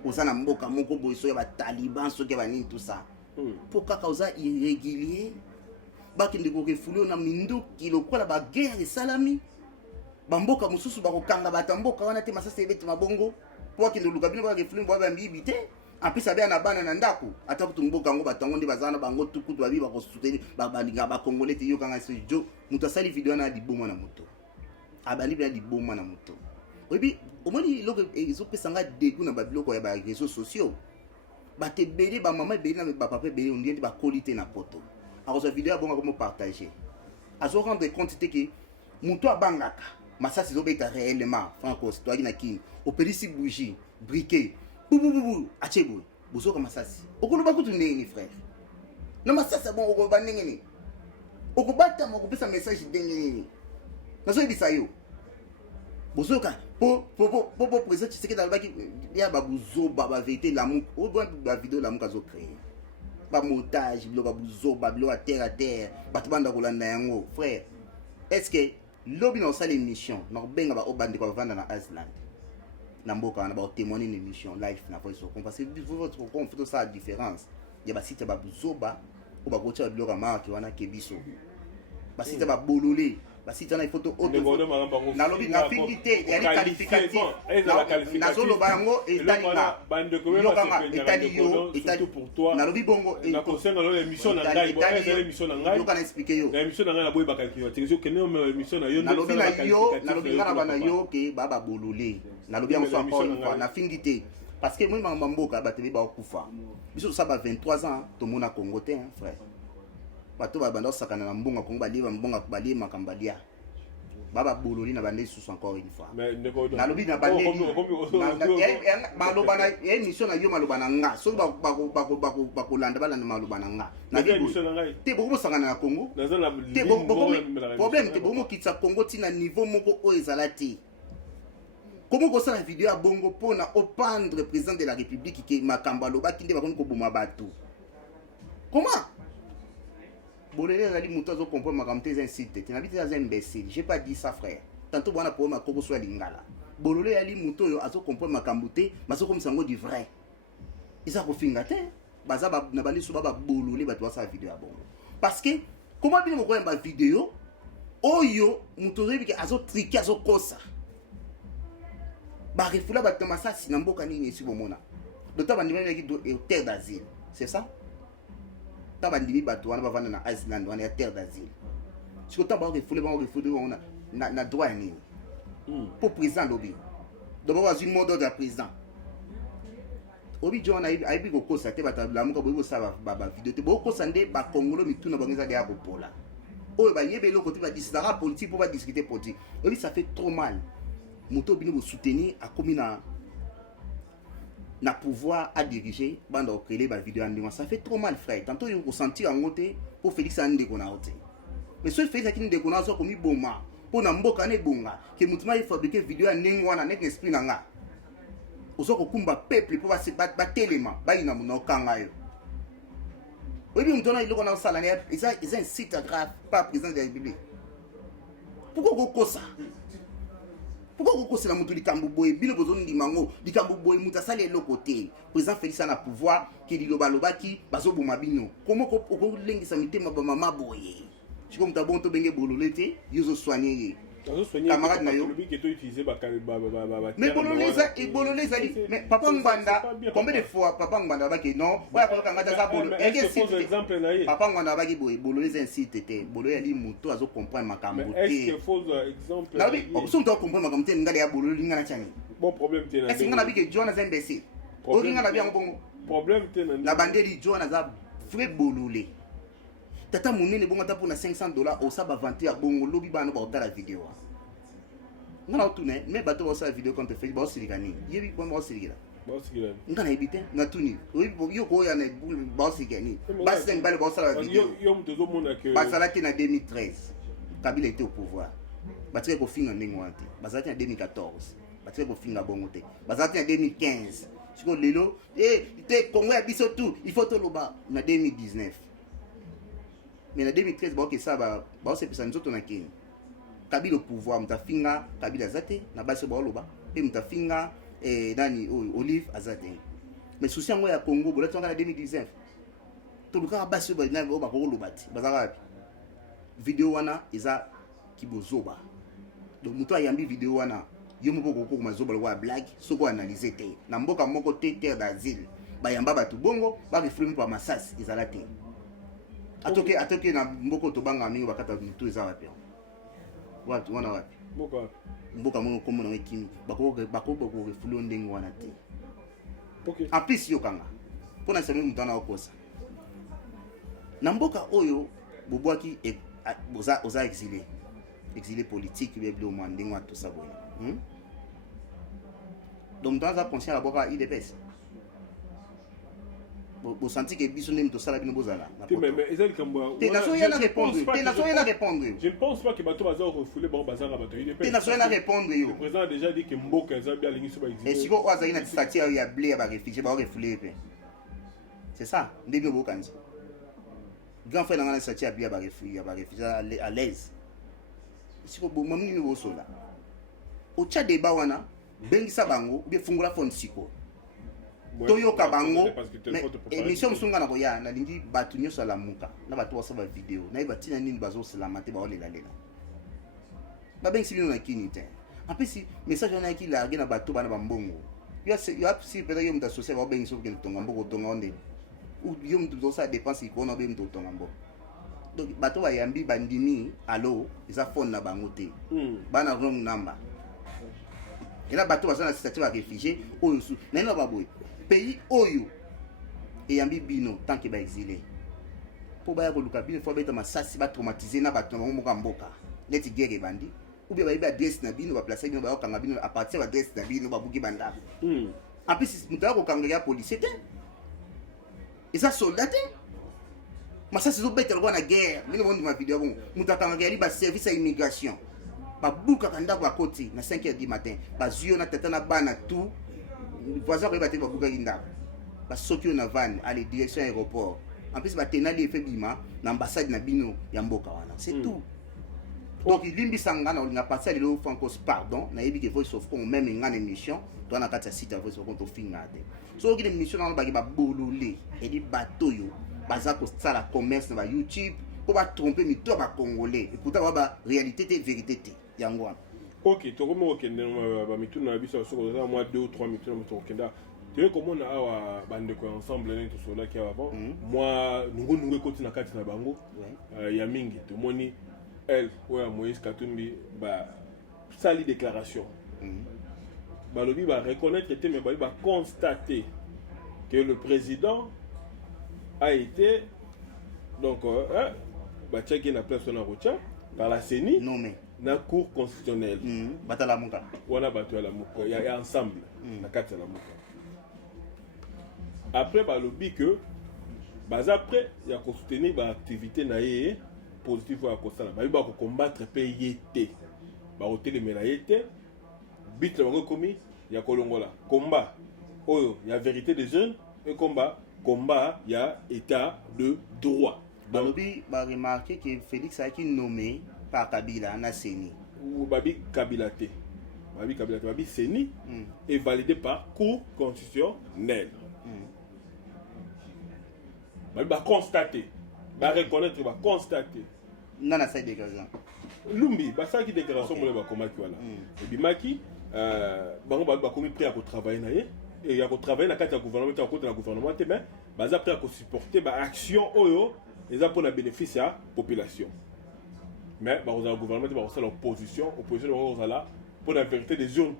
na mboka moko boiso ya ba taliban soki ba nini tout ça pour kaka oza irrégulier bakende ko refoulé na minduki lokola ba guerre salami ba mboka mususu ba kokanga ba mboka wana te masasa ebeti mabongo pour kende luka bino ba refoulé mbo ba mbibi te en plus abia na bana na ndako ata kutu mboka ngo batango ndi bazana bango tukutu babi ba ko soutenir ba balinga ba congolais te yo kanga se jo muto sali vidéo na liboma na moto abali bia liboma na moto obi omoni loko ezopesa nga dégoût na babiloko ya ba réseaux sociaux bate bele ba maman bele na ba papa bele on dit ba qualité na poto alors cette vidéo bon comment partager azo rendre compte que muto abangaka masasi zobeta réellement franco toi na king opérisi bougie briquet bou achebo bozoka masasi okoloba kutu ndeni frère na masasi bon okoba ndenge ni okobata mo kopesa message ndenge ni nazoyebisa yo bozoyoka po président Tshisekedi alobaki ya babuzoba bavérité lamuka oyo bavideo lamuka azocréer bamontage biloko babuzoba biloko ya terre à terre bato banda kolanda yango frère est-ce que lobi na osala émission na kobenga bandeko bavanda na Iceland na mboka wana baotémoigner une émission live na voice ocon parce que votre ocon fait ça la différence ya basite ya babuzoba oyo bakotia biloko ya marke wana ke biso basite ya babolole basite wana ifoto oto nalobi nafingi te yali qualificatif nazoloba yango etalinga yokanga etali yo nalobi bongo yoka na explike yo nalobi na yo nalobi nga na bana yo ke bababolole nalobi yango so encore une fois nafingi te parce que moi makambo mboka bato be bakufa biso tosala ba 23 ans tomona Congo te frère bato babanda osakana na mbonga Congo balieba mbonga balie makambo balia baba bololi na bande sous encore une fois nalobi na bande maloba na émission na yo maloba na nga so bakolanda balanda maloba na nga na te boko sakana na Congo te problème te boko kitsa Congo tina niveau moko o ezala te. Comment on la vidéo à bongo pour opendre le président de la République qui est Makamba Loba qui n'est pas comme Koboma Batou? Comment? Bolé a dit Moutazo comprend ma camté incité. Tu n'habites pas imbécile. J'ai pas dit ça, frère. Tantôt, on a pour ma Kobo soit lingala. Bolé a dit Mouto a comprend ma camboté, mais c'est comme ça du vrai. Ils ça refingate. Baza n'a pas dit souvent bololé, bah toi sa vidéo à bongo. Parce que comment bien me ma vidéo? Oh yo, Mouto qui a zo triqué a zo kosa. Bah refula bah Tomasa si n'amboka ni ici bomona. D'autant bandimi qui terre d'asile, c'est ça? Tant bandimi bato wana bavanda na Iceland wana ya terre d'asile. Si autant ba refula on na droit ni. Pour président lobby. Donc on a une mode de président. Obi John aibi ko kosa te batabla muka boyo sa ba vidéo te boko sande ba Congolo mituna bangiza ya bopola. Oyo ba yebe loko te ba discuter politique pour ba discuter politique. Obi ça fait trop mal. Moto bino vous soutenir a commis na pouvoir à diriger bande au créer ba vidéo en ça fait trop mal frère tantôt il ressentir en côté pour Félix Ande kona ote mais ce Félix akini de kona so komi boma pour na mboka ne bonga que mutima il fabriquer vidéo en ngwana nek esprit nanga ozo ko kumba peuple pour ba telema ba ina mona okanga yo obi mutona iloko na sala ne ils un site grave pas président de la République pourquoi ko kosa. Pourquoi vous conseillez la moto du Camboboy, Bilo Bozon Dimango, du Camboboy, Moutasale le côté, président Félix a pouvoir, qui dit Loba qui, Bazo Boumabino. Comment vous l'enguez sa mité ma maman boye? Je comme ta bon to benge bololete, yuzo soigné. Camarade Nayo. Mais Bololé, ça dit, mais Papa Mbanda, combien de fois Papa Mbanda va que non, voilà quand on a ça Bolo. Papa Mbanda va que Bololé incite, Bololé a dit Mouto à comprendre ma cambo. Est-ce que faux exemple? Là oui, on doit comprendre ma cambo, n'allez à Bololé, n'allez à bon problème, est-ce qu'on a vu que John a imbécile? On a bien bon problème, la bande de John a vrai Bololé. Tata Mounine bon pour na $500 au saba vanter à bongo lobby bano ba la vidéo. On a tourné mais bateau sa vidéo quand tu fais ba silikani. Yebi bon ba silikila. Ba silikila. Ngana ebite na tuni. Oui yo ko ya na ba silikani. Ba sen bale ba sa la vidéo. Yo mtezo mona que ba sala en 2013. Kabila était au pouvoir. Ba tire ko finga ndenge wanti. Ba sala en 2014. Ba tire ko finga bongo te. Ba sala en 2015. Siko lelo te Congo ya biso tout, il faut to loba na 2019. Mais en 2013, ça va se passer nous na Kenya. Kabila au pouvoir, mtafinga Kabila zate na base ba loba, et mtafinga nani Olive azate. Mais souci ngo ya Congo, bola tonga na 2019. To luka base ba na ba ko lobati. Bazaka vidéo wana eza kibozoba. Donc muto ayambi vidéo wana yo moko ko mazoba wa blague, soko analyser te. Na mboka moko te terre d'asile. Ba yamba batu bongo, ba reframe pa masas ezala te. Atoke na mboko to banga mingi bakata mutu eza wapi watu wana wapi mboka moko komo na kimi bako refulu ndenge wana te okay en plus yo kanga pona sema mutana okosa na mboka oyo bobwaki oza exilé politique beblo mwandenge wa tout ça boye donc dans la pension la boka IDPS vous sentez que biso ndem to sala bino bozala na poto. Mais ezali kambo. Te nazo yana répondre. Te nazo yana répondre. Je ne pense pas que bato baza refoulé bon bazar bato. Te nazo yana répondre yo. Le président a déjà dit que mboka ezali alingi so ba exister. Et siko oza ina statut ya blé ya ba réfugié ba refoulé pe. C'est ça, ndemi bokanzi. Grand frère nanga na statut ya blé ya ba réfugié à l'aise. Siko bo mamni ni bosola. Ocha débat wana bengisa bango bien fungula phone siko. Toyoka bango émission musunga na koya na lingi batu nyoso la muka na batu wasaba vidéo na ibatina nini bazo selama te ba olela lela ba bengisi bino na kini te apesi message on a ki la na batu bana bambongo yo si peut-être yo mta social ba bengisi ko tonga mboko tonga onde ou yo mtu ça dépense ko na be mtu tonga mboko donc batu ba yambi bandimi allo isa phone na bango te bana wrong number ila batu basana statut ba réfugié oyo su na ino baboy pays oyo eyambi bino tant que ba exilé po ba ko luka bino fo beta masasi ba traumatiser na bato bango moka mboka leti guerre bandi ou bien ba iba adresse na bino ba placer bino ba kanga bino à partir ba adresse na bino ba buki banda en plus mutako kanga ya police te eza soldat te masasi zo beta na guerre bino bondi ma vidéo bon mutaka kanga ya ba service à immigration ba buka kanda ba koti na 5h du matin ba zio na tata na bana tout voisin ko baté ba buka kinda ba soki na van à la direction aéroport en plus ba tenali effet bima na ambassade na bino ya mboka wana c'est tout donc limbi sangana on a passé le francos pardon na yebi que voice of Congo même ngana émission to na kata site voice of Congo to fingade so ki émission na ba ba bololé et di bateau yo baza ko sala commerce na ba YouTube pour ba tromper mi to ba congolais et pourtant ba réalité té vérité té yango wana. Ok, tu comme ok, ba mitu na biso so ko moi 2 ou 3 minutes na to kenda. Tu comment na awa bande ko ensemble na to so là qui avant. Moi nungu koti na kati na bango. Ya mingi to moni elle ouais Moïse Katumbi ba sali déclaration. Ba lobi ba reconnaître était mais ba constater que le président a été donc ba checker la place na rocha par la CENI. Non mais na cour constitutionnelle batala muka wana bato la muka ya ensemble na kati la muka après ba lobby que bas après ya ko soutenir ba activité na yé positif ya ko sala ba ko combattre pe yété ba hôtel mais na yété bit la bango komi ya kolongola combat oyo ya vérité des jeunes et combat ya état de droit ba lobby ba remarquer que Félix a qui nommé par Kabila na CENI ou babi Kabila te babi CENI est validé par cour constitutionnelle ba constater ba reconnaître ba constater nana sa déclaration lumbi ba sa ki déclaration mo le ba komaki wala et bimaki bango ba komi prêt à travailler na ye et ya ko travailler na kati ya gouvernement ta côté na gouvernement te mais baza prêt à supporter ba action oyo eza pour la bénéfice à population. Mais bah, le gouvernement va l'opposition là pour la vérité des urnes,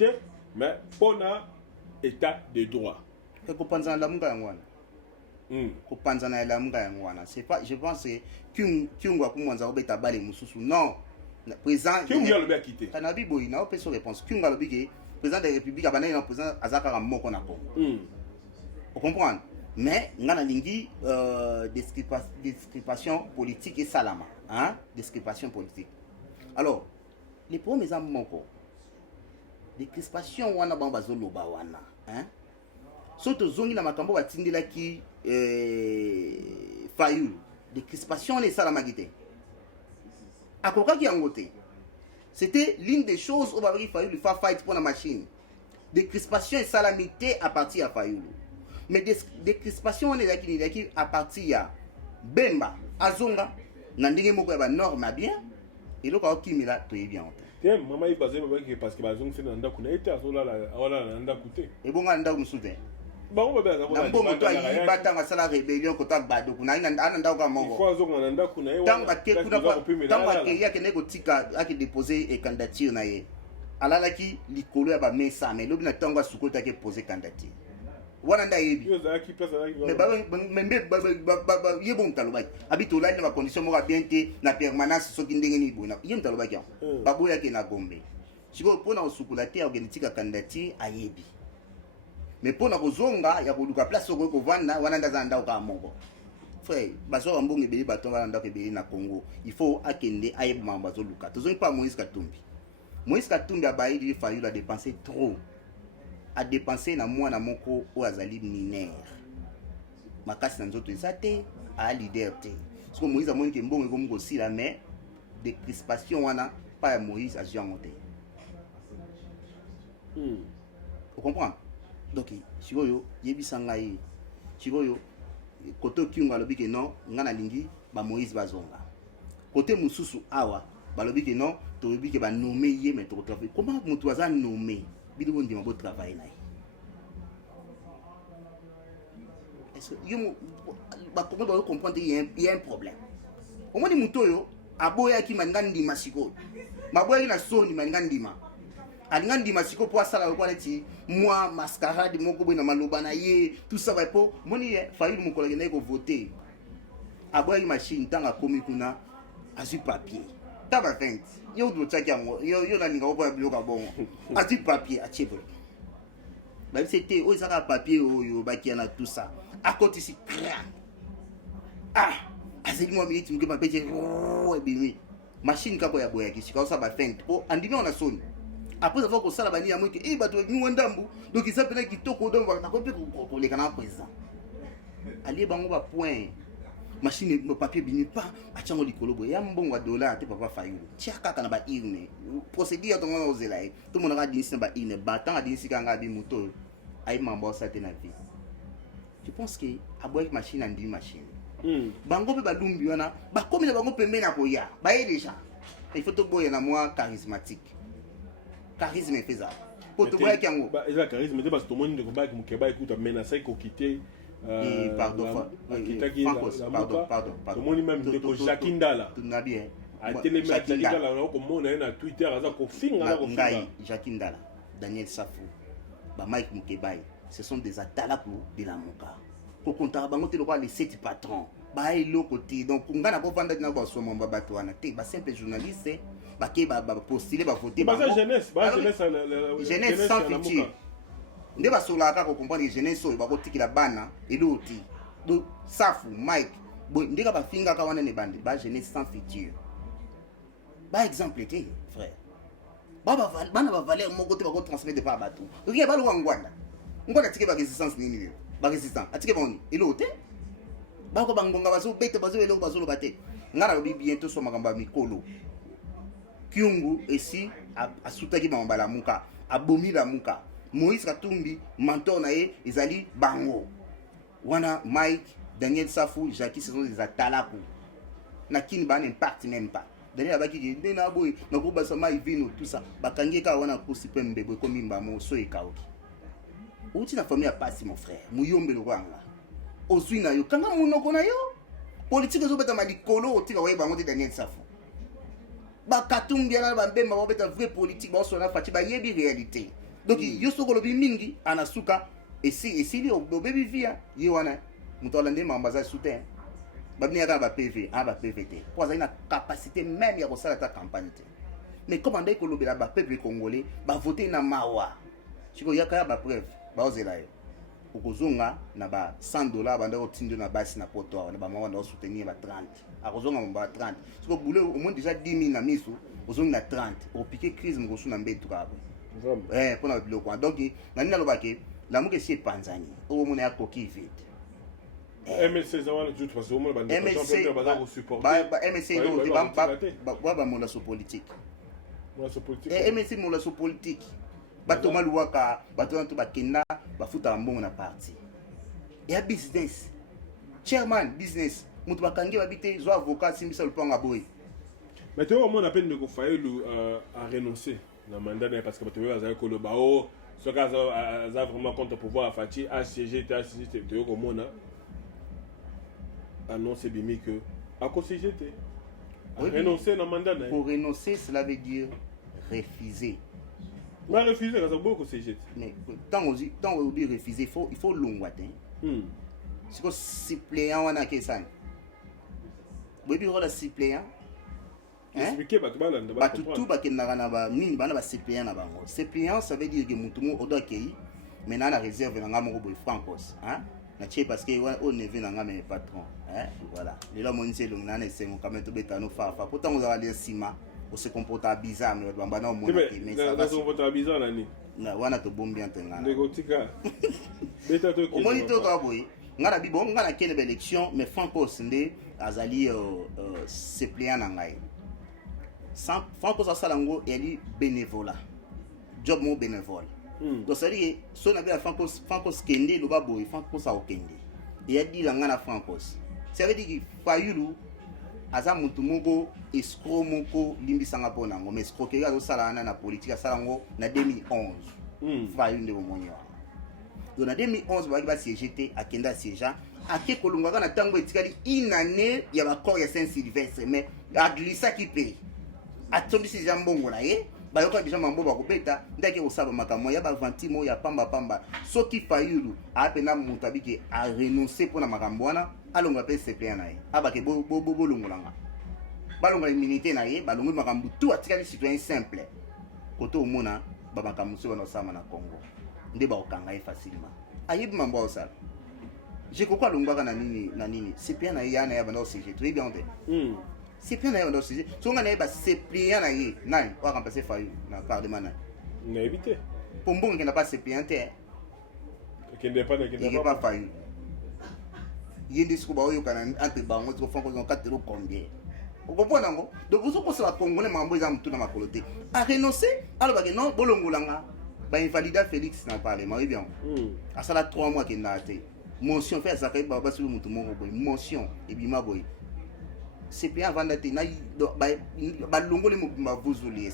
mais pour l'état de droit. C'est pas, je pense que Kyungwa Kumanza Obeta Bale Mususu, non, président. Kyungwa le quitté. Kanabi Boy, n'a pas de réponse. Kyungwa le bigué, président de la République, Abana est président Azaka Mokonako. Vous comprenez? Mais ngana lingi description politique et salama hein description politique alors les premiers amoko description wana bamba zoloba wana hein soto zongi na makambo batindela ki Fayulu description les salama gite akoka ki angote c'était l'une des choses au babaki Fayulu fa fight pour la machine description et salamité à partir à Fayulu. Mais des crispations on est qui à partir Bemba Azonga nandinge moko ya ba norme bien et lo ka kimila to bien tiens maman il passait parce que bazong c'est nanda kuna été azola la nanda coûté et bon nanda musude ba on ba za na mbongo to yi batanga sala rebellion ko ta bado kuna nanda ka mongo il faut azonga nanda kuna e tamba ke kuna tamba ke ya ke nego tika aki déposer et candidature na ye alala ki likolo ya ba mesa mais lobi na tanga sukota ke poser candidature wana nda yebi mais yebo mtalobaki habito la na condition mo bien te na permanence soki ndenge ni bona yebo mtalobaki baboya ke na Gombe siko pona osukula te organitika candidature ayebi mais pour na kozonga ya koluka place oko kovanda wana ndaza ndako ka moko frère bazo mbonge beli bato wana ndako ebeli na Congo il faut akende ayeba bazo luka tozongi pas Moïse Katumbi abayi il fallu la dépenser trop a dépenser na mwana moko o azali mineur makasi na nzoto ezate a leader te parce que Moïse amoni ke mbongo ko moko sila mais de crispation wana pas ya Moïse azwi yango te. Vous comprenez? Donc sikoyo yebisa ngai sikoyo koto kiunga lobi ke non ngana lingi ba Moïse bazonga côté mususu awa balobi ke non to lobi ke ba nommer ye mais to travailler comment mutu aza nommer bido ndima bo travailler naye est-ce que yo ba comment ba comprendre il y a un problème au moins mutu yo aboya ki mangani ndima sikoyo maboya na soni mangani ndima alinga ndima siko po asala ko neti moi mascarade moko boy na maloba na ye tout ça va po moni ye failli mon collègue na ko voter aboya ki machine tanga komi kuna azu papier taba 20 yo do tsaki yango yo na linga ko bloka bongo azu papier a chebro ba c'était o saka papier oyo bakiana tout ça à côté si azeli moi minute mke papier oh ebimi machine kako ya boya ki sika ça ba 20 po andimi on a soni après avoir que ça la bani ya mwike bato ni ndambu donc ça peut être kitoko donc na ko pe ko le kana président ali bango ba point machine no papier bini pas achango likolo boy ya mbongo dollar te papa fayulu tia kaka na ba irne procédure to ngona ozela e to mona ka dinisi ba irne batanga dinisi kanga bi moto ay mambo ça te na vie je pense que aboy machine andi machine bango pe balumbi wana ba komi na bango pembe na koya ba ye déjà il faut to boy na moi charismatique charisme faisable pour te voir kiango ba eza charisme te parce que tout le monde ne combat qui mukeba écoute menacer ko quitter pardon tout le monde même de Jacques Ndala tout na bien a télé Jacques Ndala ko mona na Twitter aza ko finga na ko finga Jacques Ndala Daniel Safou ba Mike Mukebai ce sont des atalaku de la Moka ko konta bango te lokwa les 7 patrons ba eloko te donc ngana ko vanda na ba somo ba bato wana te ba simple journaliste ba ke ba postuler ba voter ba jeunesse jeunesse sans futur nde ba sola ka ko comprendre jeunesse oyo ba ko tikila bana eloti donc Safu Mike ndeka ba finga ka wana ne bande ba jeunesse sans futur ba exemple te frère baba bana ba valeur moko te ba ko transmettre par bato rien ba lo ngwanda tike ba résistance nini ba résistant atike boni eloti ba ko bangonga bazo bete bazo eloko bazo lo bate ngara lobi bientôt so makamba mikolo Kyungu esi asutaki bamba la muka abomi la muka Moïse Katumbi mentor na ye ezali bango wana Mike Daniel Safou Jackie ce sont des atalaku na kini ba n'impact même pas Daniel abaki di na boy na ko basa mai vino tout ça bakangi ka wana ko sipembe boy ko mimba mo so ekaoki uti na famille ya pasi mon frère muyombe lo kwanga ozwi na yo kanga munoko na yo politique zo beta malikolo otika wa bango te Daniel Safou ba Katumbi na ba mbemba ba beta vrai politique ba so na fati ba yebi réalité donc yo soko lobi mingi anasuka esi li obebi via ye wana mutola ndé mambaza soutien ba bini ya ba PV ba PVT pour ça une capacité même ya ko sala ta campagne mais comment ndé ko lobela ba peuple congolais ba voter na mawa siko yaka ba preuve ba ozela yo okozonga na ba $100 banda ko tindo na basi na poto na ba mawa na soutenir ba 30 akozonga ba 30 siko boule au moins déjà 10 000 na miso ozonga na 30 au piquer crise ngosu na mbetu ka pour na biloko donc nani na lobake la muke si panzani o mona ya coquille vide MLC zawana tout parce que au moins ba ba ko supporter ba MLC ba mona so politique MLC mona so politique bato maluwaka bato nanto bakenda bafuta mbongo na parti ya business chairman business mutu bakangi babite zo avocat simbisa lupanga boy mais tu vois moi on appelle de ko Fayulu à renoncer na mandat parce que bato baza ko lo ba o ce cas a vraiment contre pouvoir Fati a CGT te ko mona annonce bimi que à cause CGT renoncer na mandat na pour renoncer cela veut dire refuser. Mais refuser ça beaucoup CGT mais tant on dit refuser il faut longwatin c'est que suppléant wana kesan bobi rola suppléant expliquer bato balanda bato tout bakendaka na ba nini bana ba suppléant na bango suppléant ça veut dire que mutumo odo akei maintenant la réserve na ngamo boy francos hein na tché parce que on ne vient na mes patron hein voilà les là mon c'est long na c'est mon quand même to betano fafa pourtant vous avez sima on se comporte bizarre mais bamba na mon mais ça va se comporter bizarre là ni na wana to bombi antengana négotika beta to au moniteur to boy ngana bibo ngana kene ba élection mais francos ndé azali suppléant na ngai sans francos asalango eli bénévolat job mon bénévole. Donc ça dit si on a bien Francos Kende le baboy Francos a okende et a dit la ngana Francos ça veut dire que Fayulu aza mutu moko escroc moko limbi sanga pona ngo mais escroquerie azo sala na politique asala ngo na 2011 Fayulu ndeko monyo donc na 2011 ba siéger a kenda siéger ake kolongaka na tango etikali une année ya ba corps ya Saint-Sylvestre mais a glissa qui paye a tombé ces jambongo na ye bayoka déjà mambo bakobeta ndaki osaba makambo ya bavantimo ya pamba soki Fayulu apena mutabiki a renoncer pour na makambo wana alonga pe CPN na ye abake bolongolanga balonga immunité na ye balonga makambo tout atikali citoyen simple koto omona ba makambo so bana sama na Congo nde ba okanga ye facilement ayibi mambo osala je kokwa longwaka na nini CPN na ye yana ya bana CG très bien c'est bien d'ailleurs donc si on a pas CPN na ye nani on remplacer Fayulu na parlement na na éviter pombongo qui n'a pas CPN te qui n'est pas Fayulu yindi siko ba oyo kana entre bango to fond ko 4 euros combien vous comprenez ngo donc vous pensez la congolais mambo za mtu na makolote a renoncer alors que non bolongolanga ba invalida Félix na parlement oui bien à ça la 3 mois qu'il n'a été motion fait ça ka ba sur mutu moko boy motion et bima boy c'est bien avant d'être na balongoli mo vuzuli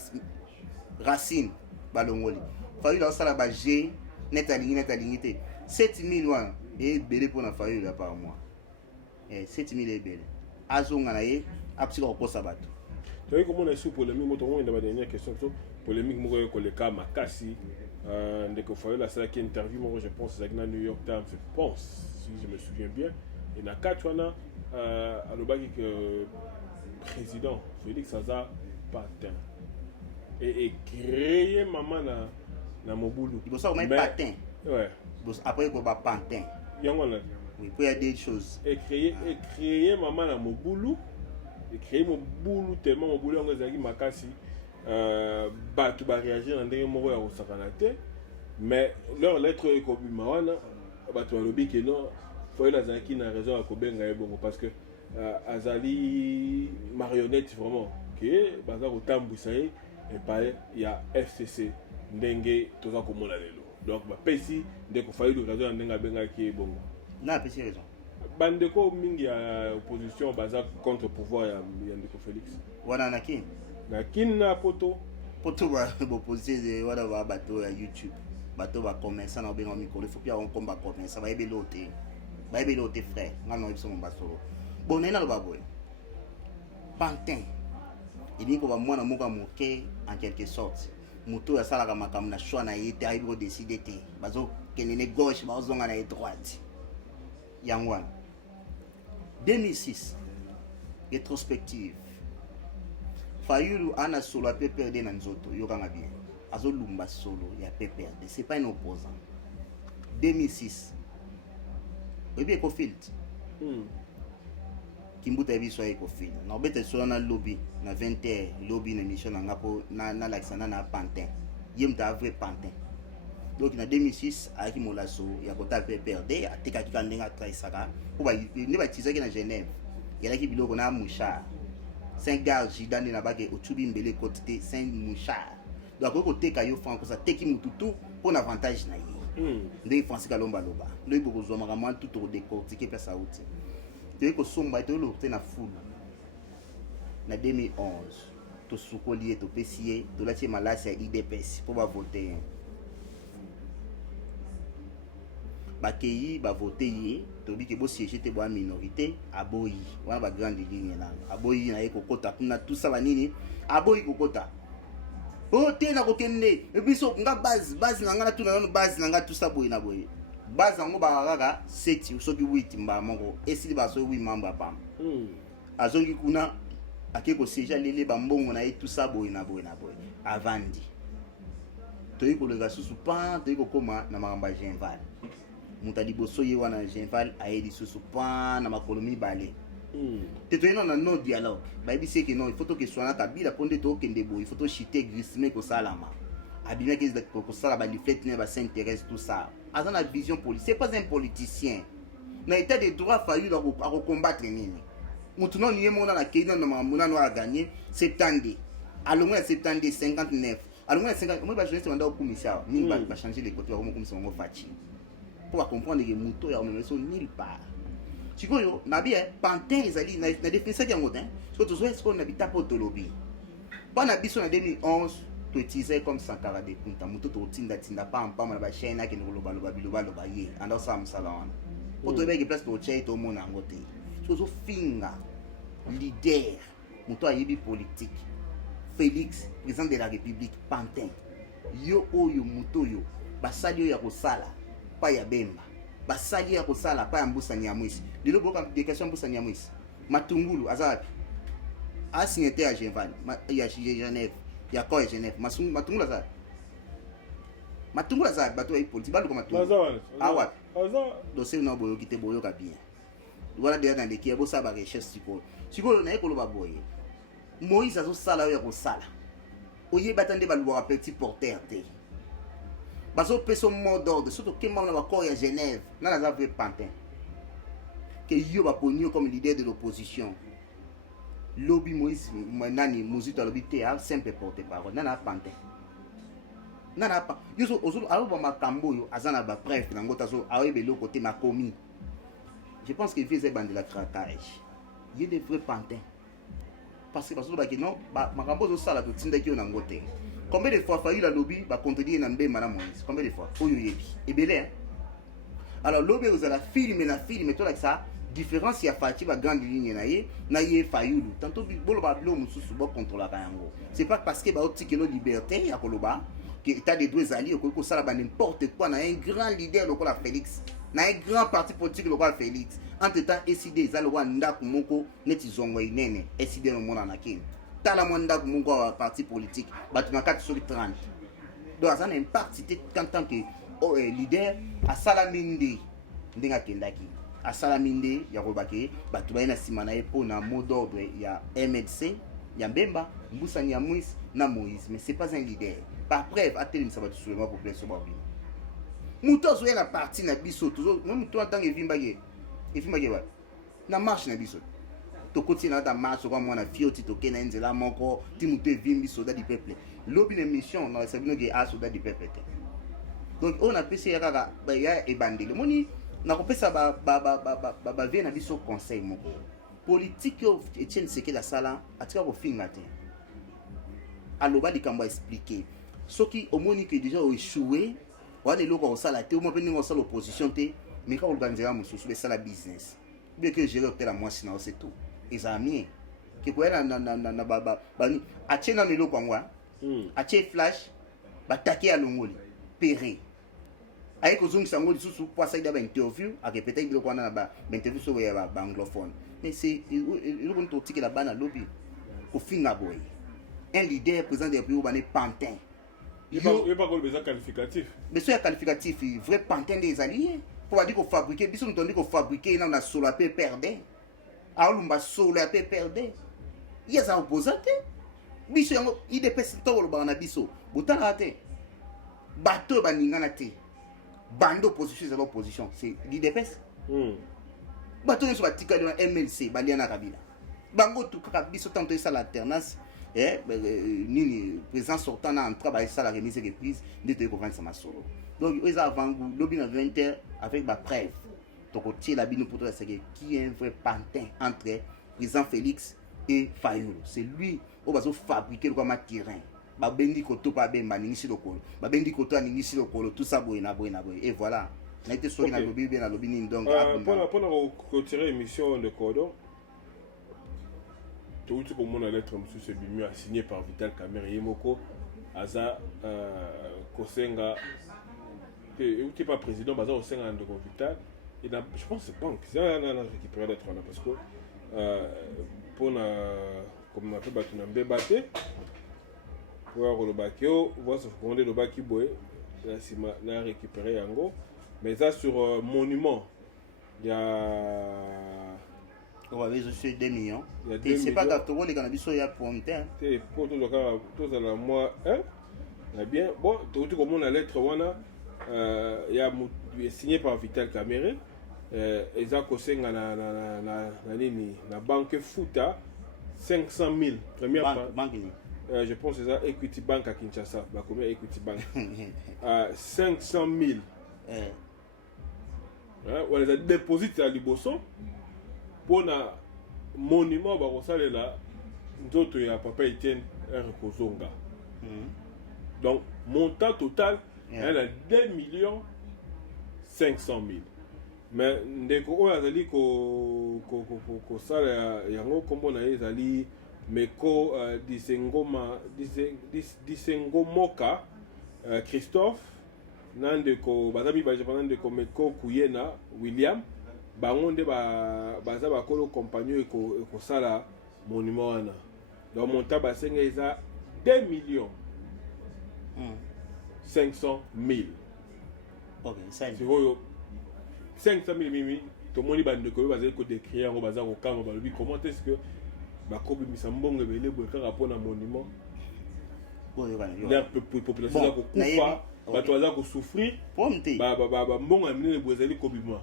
racine balongoli Fayulu la sala ba G netalingi te 7000 wana et belé pour na Fayulu là par mois 7000 et belé azonga na ye apsika ko sabato tu vois comment on est sous polémique moi on dans ma dernière question polémique mo ko le cas makasi ndeko Fayulu la sala qui interview moi je pense c'est dans New York Times je pense si je me souviens bien et na katwana alobaki que président Félix Aza patin et créer maman na mobulu il faut ça mettre patin ouais après il faut ba pantin yango là oui pour y a des choses et créer maman na mobulu et créer mobulu tellement mobulu yango ezaki makasi batu ba réagir na ndenge moko ya kosakana te mais leur lettre ekobima wana batu balobi que non Fayulu azalaki na raison ya kobenga ye bongo parce que azali marionnette vraiment que baza kotambwisa ye epai ya FCC ndenge toza komona lelo donc bapesi ndeko Fayulu raison ya ndenge abengaki ye bongo na apesi raison bandeko mingi ya opposition baza contre pouvoir ya ndeko Félix wana na kin na poto ba opposé wana ba bato ya YouTube bato ba commerçant na benga mikolo faut bien on combat commerçant ba ebelote frère ngano biso mbasolo bon nena lo baboy pantin il ko ba mwana moka moke en quelque sorte moto ya sala kama na choix na yete ayi ko décider te bazo kenene gauche bazonga na droite yangwana 2006 rétrospective Fayulu ana solo a PPRD na nzoto yokanga bien azolumba solo ya PPRD c'est pas un opposant 2006 oyebi ekofiltre kimbuta yebi so ekofiltre na obeta so na lobby na 20h lobby na émission na ngapo na laksana na pantin yemta avre pantin donc na 2006 ayaki molaso ya kota PPRD atekaki ka ndenge atraisaka po ba ne batizaki na Genève yalaki biloko na mouchard 5 gars jidane na bake otubi mbele côté 5 mouchard donc okoteka yo franco ça teki mututu pour avantage na ye ndenge Francis Kalomba loba loyi bokozwa makambo tout au décortiquer pe sa outi te ko somba te lo te na foule na 2011 to sukoli to pesier to la tie malasi ya IDPS pour ba voter bakeyi ba voter ye to bi ke bo siéger te bo minorité aboyi wana ba grande ligne na aboyi na ye kokota kuna tout ça banini aboyi kokota o te na kokende ebiso nga base na nga na tuna base na nga tout ça boyi na boyi base ngo ba kaka 7 soki 8 mba moko esili ba so 8 mamba pam azongi kuna akeko siéger lele ba mbongo na ye tout ça boyi na boyi avandi toyi kolenga susu pan toyi kokoma na makambo ya Genval moto ya liboso ye wana Genval aye lisusu pan na makolo mibale te toye na non dialogue bayebisi eke non il faut tokeswana Kabila mpo nde tokende boye il faut tochite grisme kosalama abimaki kosala baliflete ne basinteresse tout ça aza na vision politique c'est pas un politicien na état de droit Fayulu akocombattre nini motu nano ye mona na kei nano makambo nano aganye 70 alongo ya 70 59 alongo ya 50 moi bajournaliste banda okumisa awa nini bachanger les côtés bakomokumisa bango faci mpo bacomprendre ke moto ya omema so nulle part sikoyo nabi pantin ezali na definisaki yango te siko tozoya sikoyo na bitapo tolobi mpo na biso na 2011 toutilize comme Sankara de Punta moto totindatinda pampama na bachaine akende kolobaloba bilobaloba ye anda osala mosala wana mpo toyebaki place tochai tomona yango te so ozofinga leader moto ayebi politique Félix président de la République Pantin yo oyo moto oyo basali oyo ya kosala pa ya Bemba basali ya kosala pa ya Mbusani ya Mwisi lelo boka déclaration Mbusani ya Mwisi Matungulu azabi a signaté à Genval ya Genève ya quoi Genève Matungulu azabi bato ya politique baluka Matungulu awa dossier na boyo kite boyo ka bien voilà déjà dans l'équipe bo ça ba recherche sikoyo na ekolo ba boye Moïse azosala oyo ya kosala oyeba tande balobaka petit porteur te bazopesa mot d'ordre surtout kemba na bakor ya Genève nana aza vrai Pantin ke yo baponi comme leader de l'opposition lobi Moïse nani muzito alobi te a simple porte parole nana Pantin nana pa yo ozolo aloba makambo oyo aza na ba preuve nango tazo aoyeba eloko te makomi je pense que vise bande la craquage il y a des vrais Pantins parce que non makambo ozosala totindaki yo nango te combien de fois Fayulu alobi bacontredire na Mbemba na Moïse combien de fois oyo yebi ebele alors lobi ozala filme tolakisa différence ya Faci ba grande ligne na ye Fayulu tantôt boloba bilo mosusu bokontrolaka yango c'est pas parce que baotikelo liberté ya koloba que état de droit ezali okoki kosala ba n'importe quoi na un grand leader lokola Félix na un grand parti politique lokola Félix entre temps SID ezali lokola ndako moko neti zongo inene SID nomona na kini tala mwa ndako moko wa parti politique bato na kati soki 30 donc aza na impact te tant que leader asalami nde ndenge akendaki asalami nde ya kolobake bato baye na nsima na ye mpo na mot d'ordre ya MLC ya Mbemba Mbusani ya Mwisi na Moïse mais c'est pas un leader par preuve atelemisa bato soulèvement population babino moto azoya na parti na biso tozo moto ntango evimbaki ba na marche na biso tokoti na ta marche kwa mwana fioti tokena nzela moko ti moto evimbi soldat du peuple lobi na mission na sabino ke a soldat du peuple donc on a pesi kaka ba ya ebandele moni na kopesa ba vie na biso conseil moko politique yo Etienne Tshisekedi la sala atika ko finga te aloba likambo expliquer soki omoni que déjà échoué wana eloko kosala te omo pe ningo osala opposition te mais ka organiser mosusu besala business bien que gérer hôtel à mwasi na c'est tout ezala mie ke koya na bani atie na eloko yango atie flash batake ya longoli pere aye kozongisa yango lisusu po asaida bainterview akepeta biloko wana na bainterview soko ya baanglophone mais c'est eloko nto otikela bana lobi kofinga boye un leader président de la République bane Pantin il n'y a pas besoin qualificatif. Mais ce qualificatif, vrai Pantin des alliés. Pour dire qu'on fabrique, bis on dit qu'on fabrique, on a solo à peu perdre. Alors on va solo à peu perdre. Il y a ça opposant. Biso il dépêche tout le bana biso. Boutan raté. Bateau baningana té. Bando opposition c'est l'opposition. C'est l'IDPS. Bateau ne soit tika dans MLC, Baliana Kabila. Bango tout kaka biso tantôt ça l'alternance. Nini président sortant na entra ba ça la remise et reprise de te comprendre ça ma solo donc ils avant lobby na 20h avec ba preuve donc tirer la bino pour toi c'est qui est un vrai Pantin entre président Félix et Fayulu c'est lui au bazo fabriquer le comme terrain ba bendi koto pa bemba ningisi lokolo ba bendi koto ningisi lokolo tout ça boy et voilà na été sorti na lobby bien na lobby ni donc pour retirer émission de cordon tout ce qu'on a lettre monsieur c'est mieux signé par Vital Kamerhe Yemoko Aza Kosenga et qui pas président Baza Kosenga de Vital et je pense c'est banque c'est un récupéré d'être là parce que pour comme on appelle Batunambe Baté pour kolobaki yo voix seconde lobaki boye la sima na récupérer yango mais ça sur monument il y a on va aller sur 2 millions et c'est pas grave to les cannabis ya pontin et pour tout le cas tout ça la moi hein bien bon tout comme la lettre wana il y a signé par Vital Kamerhe eza kosenga na nini na banque Futa 500 000 première banque je pense que c'est Equity Bank à Kinshasa bah combien Equity Bank 500 000 on les a déposité à Liboso pour na monument ba kosalela nzoto ya papa Etienne R Kozonga. Donc montant total elle a 2 500 000. Mais ndeko oyo azali ko sala yango kombo na ezali Meko Disengomoka Christophe nandeko bazami ba japonais ndeko Meko Kuyena William bango nde baza bakolo compagnon eko sala monument wana. Donc montant basenga eza 2 500 000. OK, ça c'est 500 000 mimi to moni bandeko bazali ko décrire yango baza ko kama balobi comment est-ce que bakobi misambongo ebele boye kaka mpona monument la population za kokufa bato baza kosouffrir bambongo ya minene boye ezali kobima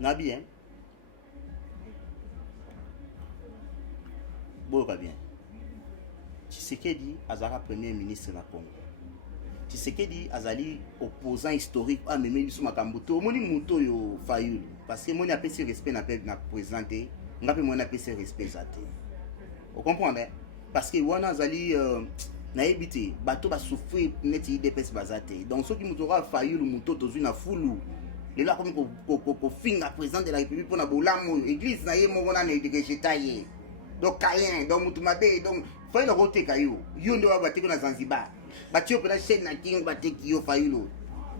na bien boyoka bien Tshisekedi azala premier ministre na Congo. Tshisekedi azali opposant historique a memeli sous makambo to moni muto yo Fayulu parce que moni apesi respect na peuple na présenté ngape moni apesi respect zate. Vous comprenez? Parce que wana azali na ebité bato ba souffrir net IDPS bazate. Donc ceux qui mutora Fayulu muto tozu na fulu le la comme ko finga président de la République pour na bolamo église na ye mo wana na rejeter ye. Donc Kayen donc mutumabe donc faut le roté kayo yo ndo ba batiko na Zanzibar. Batio pela chaîne na king bateki yo Fayulu.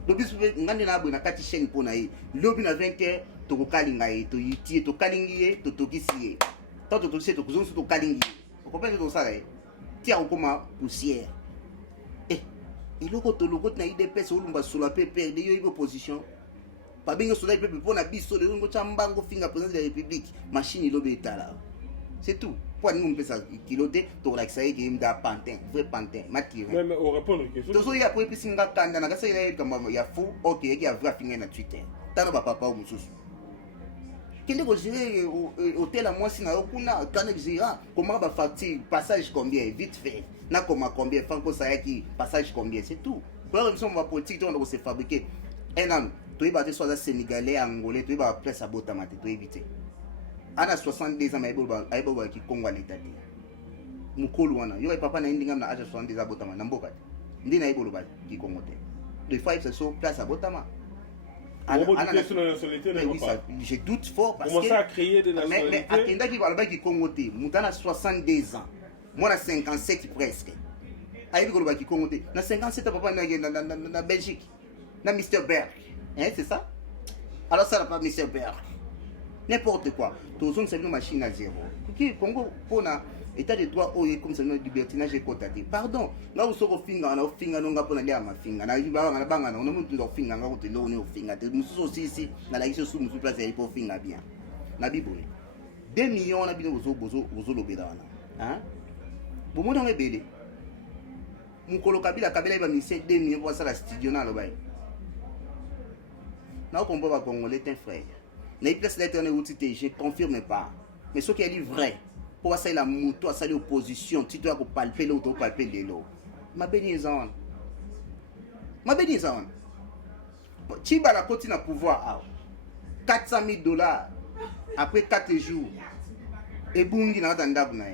Lobi sube ngande na na kati chaîne pona ye. Lobi na 20h to ko kalinga ye to yiti to kalingi ye to tokisi ye. Tant to se to kuzonsu to kalingi. Vous comprenez tout ça là? Tia okoma poussière. Et loko to loko na IDPS olumba solo PP de yo opposition. Pas bien solo PP pona biso le ngo chambango finga président de la République. Machine lobe etala. C'est tout. Pour nous, on peut ça kiloter, tu as accès à un pantin, vrai pantin, matiré. Mais on répond aux questions. Tu as appris que si on a tanda, on a essayé comme il y a fou, ok, il y a vrai finger na Twitter. T'as pas papa ou monsieur. Quel est le gérer hôtel à moi si na okuna, quand il dira comment va facture, passage combien, vite fait. Na comment combien, franco ça qui passage combien, c'est tout. Pour la raison ma politique, on doit se fabriquer. Un an, tu es basé sur la Sénégalais, Angolais, tu es basé place à Botamate, tu éviter. Ana 62 ans aibo ki Congo l'état dit mukolo wana yo papa na ndinga na âge 62 ans botama na mboka ndina aibo ba ki Congo te de fois c'est sur place à Botama je doute fort parce que comment ça a créé de nationalité mais akenda ki ba ki Congo te mutana 62 ans moi na 57 presque aibo ba ki Congo te na 57 papa na Belgique na Mr Berg hein c'est ça alors ça n'a pas Mr Berg n'importe quoi. Tous on une machine à zéro. Qui Congo pour état de droit ou comme ça le libertinage et cotaté. Pardon. Là où sort finga na finga no ngapo na lia mafinga. Na iba na banga na muntu ndo finga ngako te lo ni finga te mususu aussi na la iso musu place ya pour finga bien. Na bibone. 2 millions na bino bozo lobela wana. Hein? Bomo na mebele. Mukolo kabila iba mise 2 millions pour ça la studio na lo bay. Na ko mbo ba Congolais t'es frère. Les places d'éternel outil, je ne confirme pas. Mais ce qui est vrai, pour ça, la moto, ça l'opposition, tu dois palper l'autre, palper l'eau. Ma bénison. Ma bénison. Tu vas la continuer à pouvoir. $400,000 après 4 jours. Et bungi na tanda buna.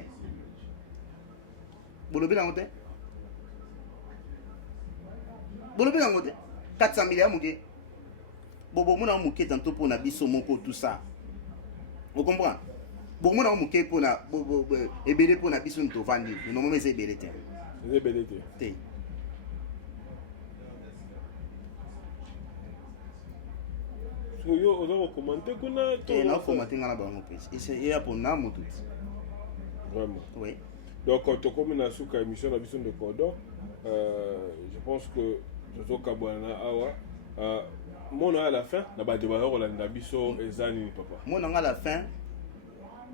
Bolobi na ngote. Bolobi na ngote. 400,000 ya muke. Bobo mona muke tanto pour na biso moko tout ça. Vous comprenez? Bobo mona muke pour na ebele pour na biso nto vandi. Non mais c'est ebele te. C'est ebele te. So yo ozo commenter kuna to. Na commenter ngana ba mo pesi. Et c'est pour na moto. Vraiment. Oui. Donc quand on commence à suka émission la vision de Cordon, je pense que Toto Kabwana awa mon à la fin na ba débat Rolanda biso ezani papa. Mon à la fin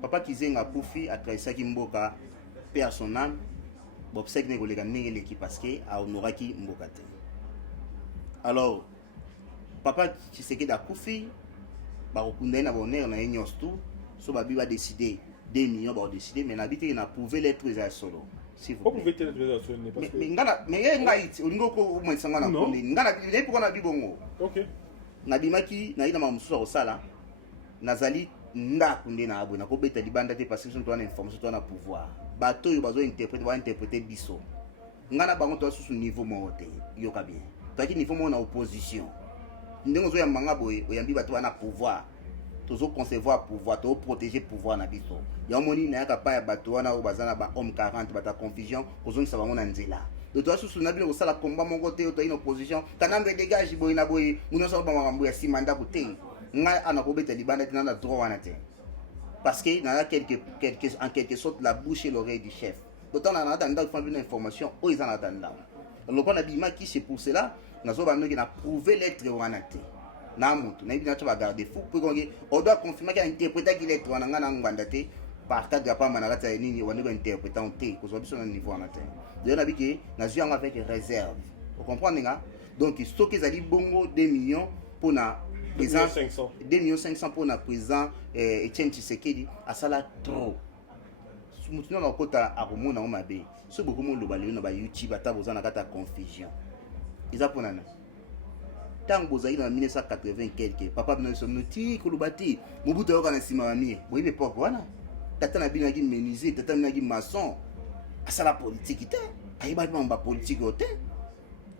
papa Kizenga Koufi a traversé Mboka père son âme. Bobsek ne kolega ndenge l'équipe parce que a honoraki Mboka te. Alors papa Tshisekedi Koufi ba okunda na bonheur na nyos tout so ba bi va décider 2 millions ba décider mais na bité na prouver l'être les solo. Si vous pouvez être les solo ne parce que mais ngana mais ngai olingo ko mo sanga na konde ngana le pour na bibongo. OK. Na bimaki na ina mamusu au sala nazali ndakunde na abona ko beta libanda te parce que son toana information toana pouvoir. Bato yo bazo interpréter biso. Ngana bango to susu niveau mo te yoka bien. Taki niveau mo na opposition. Ndenge zo ya manga boye oyambi bato wana pouvoir. Tozo concevoir pouvoir, to protéger pouvoir na biso. Ya moni na yaka pa ya bato wana o bazana ba homme 40 bata confusion kozongi sa bango na nzela. De toi susu na bino kosala combat mon côté to ina opposition. Kanambe dégage boye na boye muno so ba makambo ya simanda ko te. Nga ana ko beta libanda tina na droit wana te. Parce que na en quelque sorte la bouche et l'oreille du chef. D'autant on a attendu faire une information où ils en attendent. Alors on a dit qui c'est pour cela nazo bando qui na prouver l'être wana te. Na mutu na ibina twa garder fou pour qu'on on doit confirmer qu'il a interprété qu'il est wana ngana ngwanda te par cadre pas manakata nini wani ko interpréter on te ko so biso na niveau wana te. De on a dit que na zui avec réserve. Vous comprenez nga? Donc stocker zali bongo 2 millions pour na président 2 millions 500 pour na président Etienne Tshisekedi à sala trop. Mutuno na kota akomona o mabe. So beaucoup mo lo balé na ba YouTube ata bozana kata confusion. Iza ponana. Tant bozali na 1980 quelque papa bino somnoti kolubati mobuto yoka na sima mami boyibe poko wana tata na bino ki menuisier tata na ki maçon asala politique te ayiba ba politique te